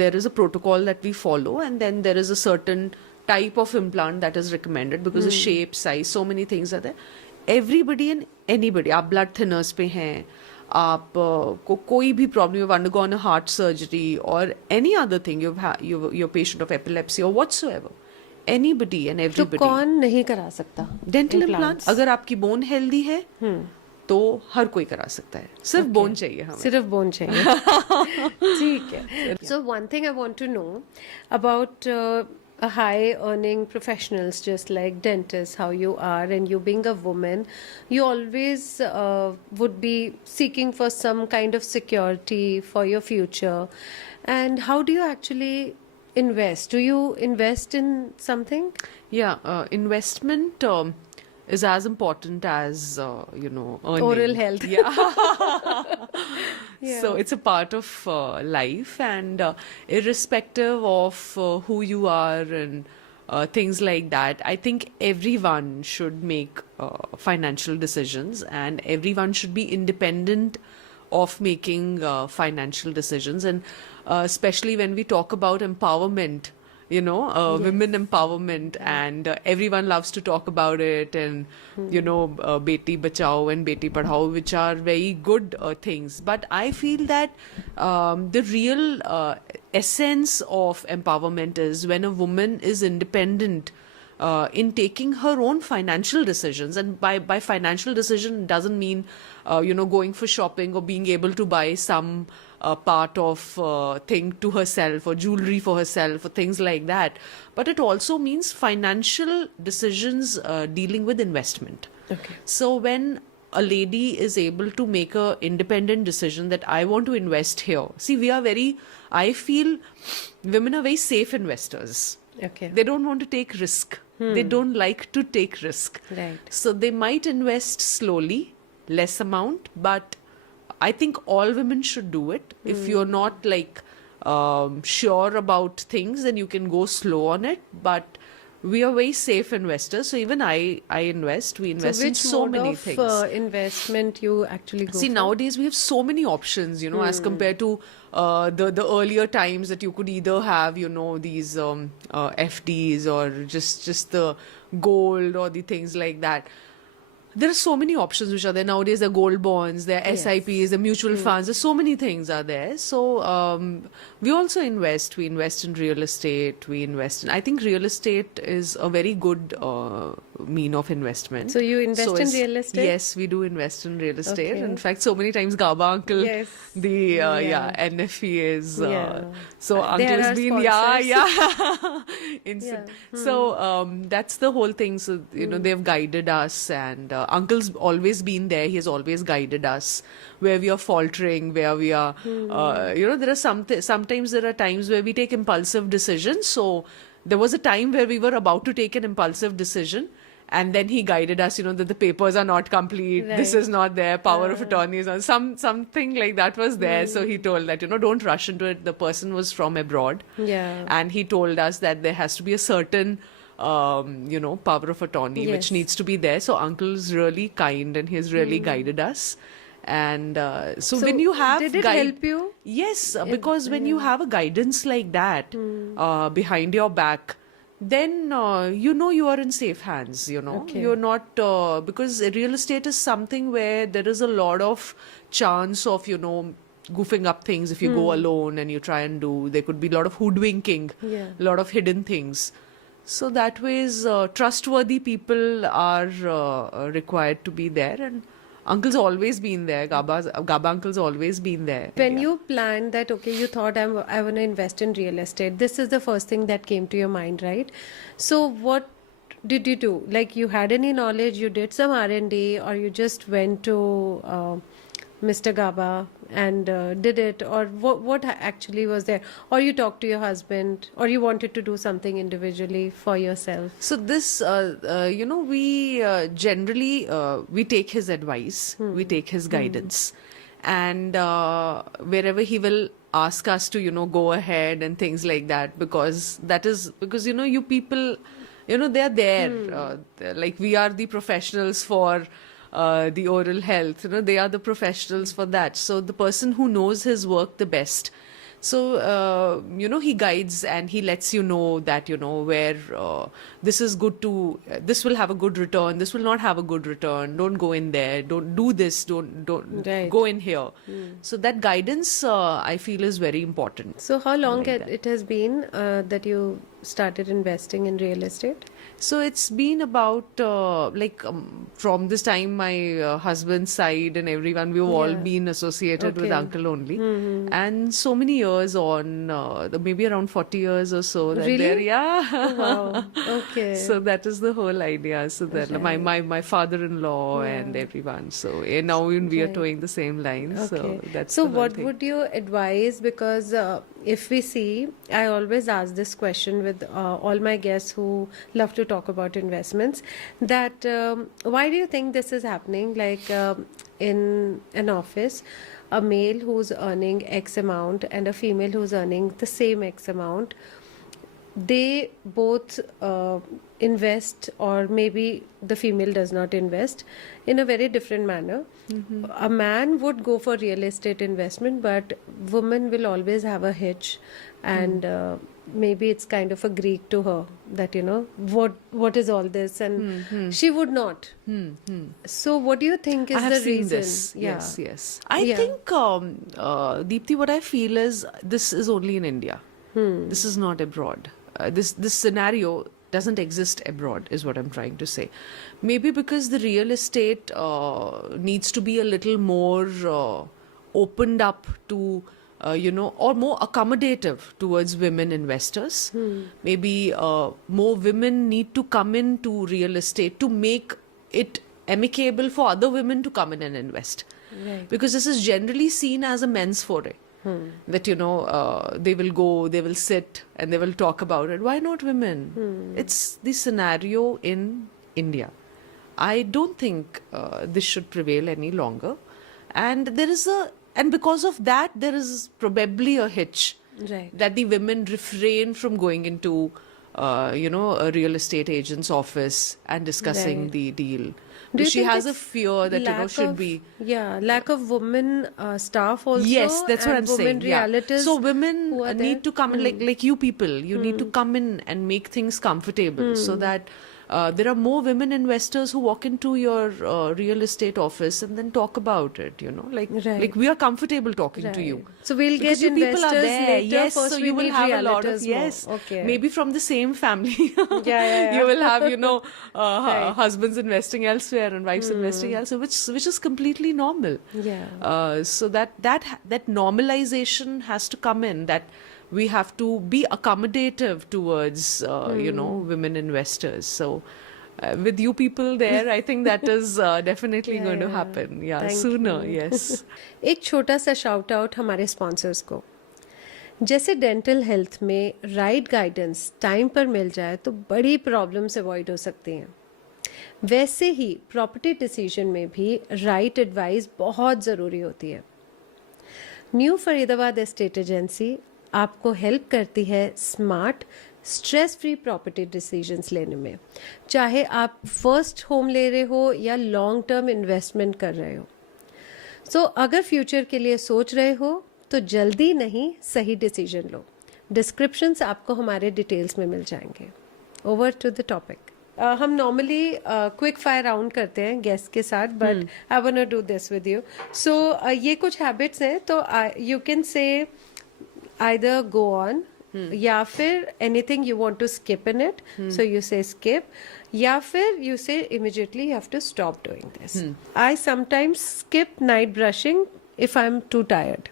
there is a protocol that we follow, and then there is a certain type of implant that is recommended because the shape, size, so many things are there. Everybody and anybody, आप blood thinners पे हैं, आप को कोई भी problem, you've undergone a heart surgery or any other thing, you're a patient of epilepsy or whatsoever, anybody and तो everybody. कौन नहीं करा सकता? Dental implant, Implants. अगर आपकी बोन हेल्दी है तो हर कोई करा सकता है, सिर्फ बोन चाहिए हमें. सिर्फ बोन चाहिए. ठीक है. So one thing I want to know about a high earning professionals just like dentists, how you are, and you being a woman, you always would be seeking for some kind of security for your future. And how do you actually invest? Do you invest in something? Yeah, investment is as important as you know, earning. Oral health. Yeah. So it's a part of life, and irrespective of who you are and things like that, I think everyone should make financial decisions, and everyone should be independent of making financial decisions, and especially when we talk about empowerment, you know, women empowerment, and everyone loves to talk about it, and you know, beti bachao and beti padhao, which are very good things, but I feel that the real essence of empowerment is when a woman is independent in taking her own financial decisions. And by financial decision doesn't mean you know, going for shopping or being able to buy some part of thing to herself or jewelry for herself or things like that, but it also means financial decisions dealing with investment. Okay. So when a lady is able to make a independent decision that I want to invest here, see, I feel women are very safe investors. Okay. They don't want to take risk. They don't like to take risk. Right. So they might invest slowly, less amount, but I think all women should do it. If you're not like sure about things, then you can go slow on it. But we are very safe investors. So even I invest. We invest so in which so mode many of things. Investment you actually go See, for? nowadays we have so many options, you know, as compared to the earlier times that you could either have, you know, these FDs or just the gold or the things like that. There are so many options which are there nowadays. There are gold bonds, there are Yes. SIPs, there are mutual funds. There's so many things are there. So we also invest. We invest in real estate. We invest in. I think real estate is a very good mean of investment. So you invest in is- real estate? Yes, we do invest in real estate. Okay. In fact, so many times Gaba uncle, Yes. the Yeah. NFE is. Yeah. So They uncle are has our been sponsors. yeah. So that's the whole thing. So you know, they've guided us, and uncle's always been there. He has always guided us where we are faltering, where we are. You know, there are sometimes there are times where we take impulsive decisions. So there was a time where we were about to take an impulsive decision. And then he guided us, you know, that the papers are not complete. This Right. is not there. Power of attorney is not. Something like that was there. So he told that, you know, don't rush into it. The person was from abroad. Yeah. And he told us that there has to be a certain, you know, power of attorney Yes. which needs to be there. So uncle's really kind and he's really guided us. And so when you have did it help you? Yes, because when you have a guidance like that behind your back, then you know you are in safe hands, you know. Okay. You're not, because real estate is something where there is a lot of chance of, you know, goofing up things if you go alone and you try and do. There could be a lot of hoodwinking, Yeah. a lot of hidden things. So that ways, trustworthy people are required to be there, and uncle's always been there. Gaba uncle's always been there. When Yeah. you planned that, okay, you thought I want to invest in real estate, this is the first thing that came to your mind, right? So what did you do? Like, you had any knowledge, you did some R&D, or you just went to Mr. Gaba and did it, or what actually was there? Or you talked to your husband, or you wanted to do something individually for yourself? So this, we generally we take his advice, we take his guidance, and wherever he will ask us to, go ahead and things like that, because you people, they are there, like we are the professionals for the oral health. They are the professionals for that. So the person who knows his work the best. So, he guides and he lets you know that, where this is good to, this will have a good return, this will not have a good return, don't go in there, don't do this, don't Right. go in here. So that guidance, I feel, is very important. So how long Like that. it has been that you started investing in real estate? So it's been about from this time, my husband's side and everyone, we've all Yeah. been associated with Okay. uncle only, and so many years on, maybe around 40 years or so. That Really? there, yeah. Oh, wow. Okay. So that is the whole idea. So that my father-in-law and everyone. So now even we are Right. towing the same line. So that's so the whole what thing. would you advise? Because if we see, I always ask this question with all my guests who love to talk about investments, that why do you think this is happening? Like in an office, a male who's earning X amount and a female who's earning the same X amount, they both invest, or maybe the female does not invest, in a very different manner. A man would go for real estate investment, but woman will always have a hitch, and maybe it's kind of a Greek to her that what is all this, and she would not. So what do you think is I have the seen reason? this. Yeah. Yes. I Yeah. think, Deepthi, what I feel is this is only in India. This is not abroad. This scenario doesn't exist abroad, is what I'm trying to say. Maybe because the real estate needs to be a little more opened up to, or more accommodative towards women investors. Maybe more women need to come into real estate to make it amicable for other women to come in and invest. Right. Because this is generally seen as a men's foray. That they will go, they will sit and they will talk about it. Why not women? It's the scenario in India. I don't think this should prevail any longer, and because of that there is probably a hitch Right. that the women refrain from going into a real estate agent's office and discussing Right. the deal. Do you She think has a it's fear that lack should of- be. Yeah, lack of women staff also. Yes, that's what and I'm women saying. Yeah. realities So women who are there. need to come in, like you people. You need to come in and make things comfortable, so that there are more women investors who walk into your real estate office and then talk about it. Right. Like we are comfortable talking to you. Right. So we'll Because get you people are investors there. later. Yes, First so we you will need have a lot of realtors more. Okay. maybe from the same family. Yeah. You will have Right. husbands investing elsewhere and wives investing elsewhere, which is completely normal. Yeah. So that normalization has to come in, that we have to be accommodative towards women investors. So with you people there, I think that is definitely going to happen. Yeah, Thank sooner. you. Yes. एक छोटा सा shout out हमारे sponsors को. जैसे dental health में right guidance time पर मिल जाए तो बड़ी प्रॉब्लम्स अवॉइड हो सकती हैं. वैसे ही प्रॉपर्टी डिसीजन में भी राइट एडवाइस बहुत ज़रूरी होती है. न्यू फरीदाबाद एस्टेट एजेंसी आपको हेल्प करती है smart stress free property decisions लेने में, चाहे आप फर्स्ट होम ले रहे हो या लॉन्ग टर्म इन्वेस्टमेंट कर रहे हो. सो अगर फ्यूचर के लिए सोच रहे हो तो जल्दी नहीं, सही डिसीजन लो. डिस्क्रिप्शंस आपको हमारे डिटेल्स में मिल जाएंगे. Over to the topic. हम नॉर्मली क्विक फायर राउंड करते हैं गेस्ट के साथ, but I want to do this with you. So ये कुछ हैबिट्स हैं, तो you can say either go on या फिर anything you want to skip in it, so you say skip, या फिर you say immediately you have to stop doing this. I sometimes skip night brushing if I'm too tired.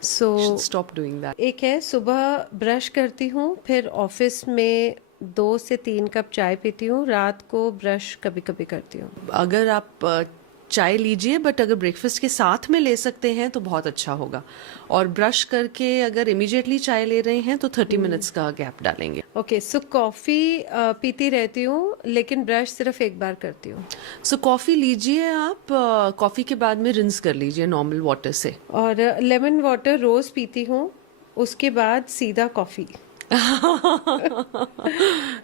So Should stop doing that. एक है सुबह brush करती हूँ, फिर office में 2 से 3 कप चाय पीती हूँ, रात को ब्रश कभी कभी करती हूँ. अगर आप चाय लीजिए, बट अगर ब्रेकफास्ट के साथ में ले सकते हैं तो बहुत अच्छा होगा. और ब्रश करके अगर इमीडिएटली चाय ले रहे हैं तो 30 मिनट्स का गैप डालेंगे. ओके, सो कॉफी पीती रहती हूँ लेकिन ब्रश सिर्फ एक बार करती हूँ. सो कॉफी लीजिए आप, कॉफी के बाद में रिंस कर लीजिए नॉर्मल वाटर से. और लेमन वाटर रोज पीती हूँ, उसके बाद सीधा कॉफी.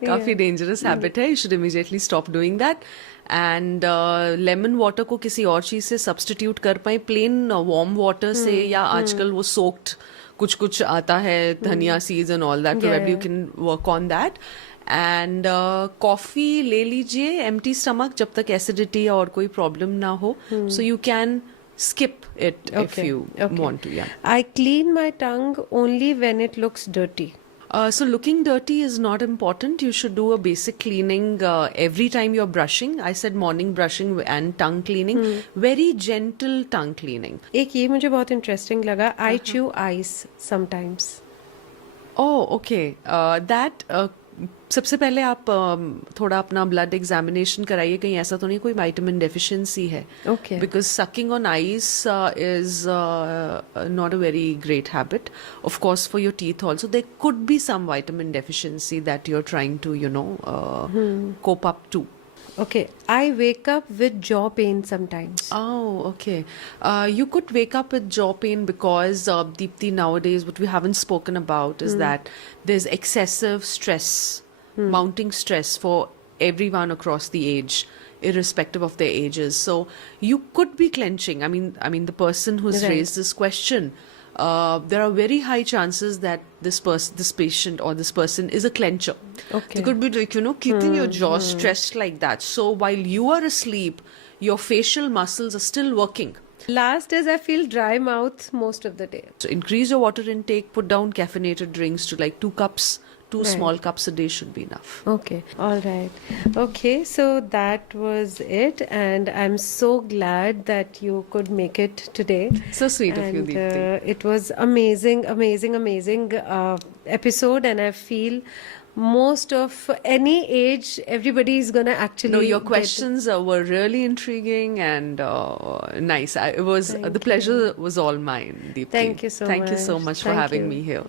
काफी डेंजरस हैबिट है. You should immediately stop doing that. And lemon water को किसी और चीज से सब्स्टिट्यूट कर पाए, प्लेन वार्म वाटर से, या आजकल वो सोक्ड कुछ कुछ आता है, धनिया seeds and all that, probably you can work on that. And coffee ले लीजिए एम्प्टी स्टमक जब तक एसिडिटी और कोई प्रॉब्लम ना हो. So you can skip it if you want to. Yeah. I clean my tongue only when it looks dirty. So looking dirty is not important. You should do a basic cleaning every time you're brushing. I said morning brushing and tongue cleaning. Very gentle tongue cleaning. एक ये मुझे बहुत interesting लगा. I chew ice sometimes. Oh, okay. That सबसे पहले आप थोड़ा अपना ब्लड एग्जामिनेशन कराइए, कहीं ऐसा तो नहीं कोई विटामिन डेफिशिएंसी है. Okay. Because sucking on ice is not a very great habit. Of course, for your teeth also, there could be some vitamin deficiency that you're trying to, cope up to. Okay, I wake up with jaw pain sometimes. Oh, okay. You could wake up with jaw pain because, Deepthi, nowadays what we haven't spoken about is that there's excessive stress, mounting stress for everyone across the age, irrespective of their ages. So you could be clenching. I mean, the person who's Right. raised this question, there are very high chances that this patient or this person is a clencher. Okay. They could be like, keeping your jaw stressed like that. So while you are asleep, your facial muscles are still working. Last is I feel dry mouth most of the day. So increase your water intake, put down caffeinated drinks to like 2 cups. 2 Right. small cups a day should be enough. Okay, all right. Okay, so that was it, and I'm so glad that you could make it today. So sweet of you, And Deepthi. it was amazing, amazing episode, and I feel most of any age, everybody is gonna actually. No, your get- questions were really intriguing and nice. The pleasure was all mine, Deepthi. Thank you so Thank you so much. much for Thank having you. me here.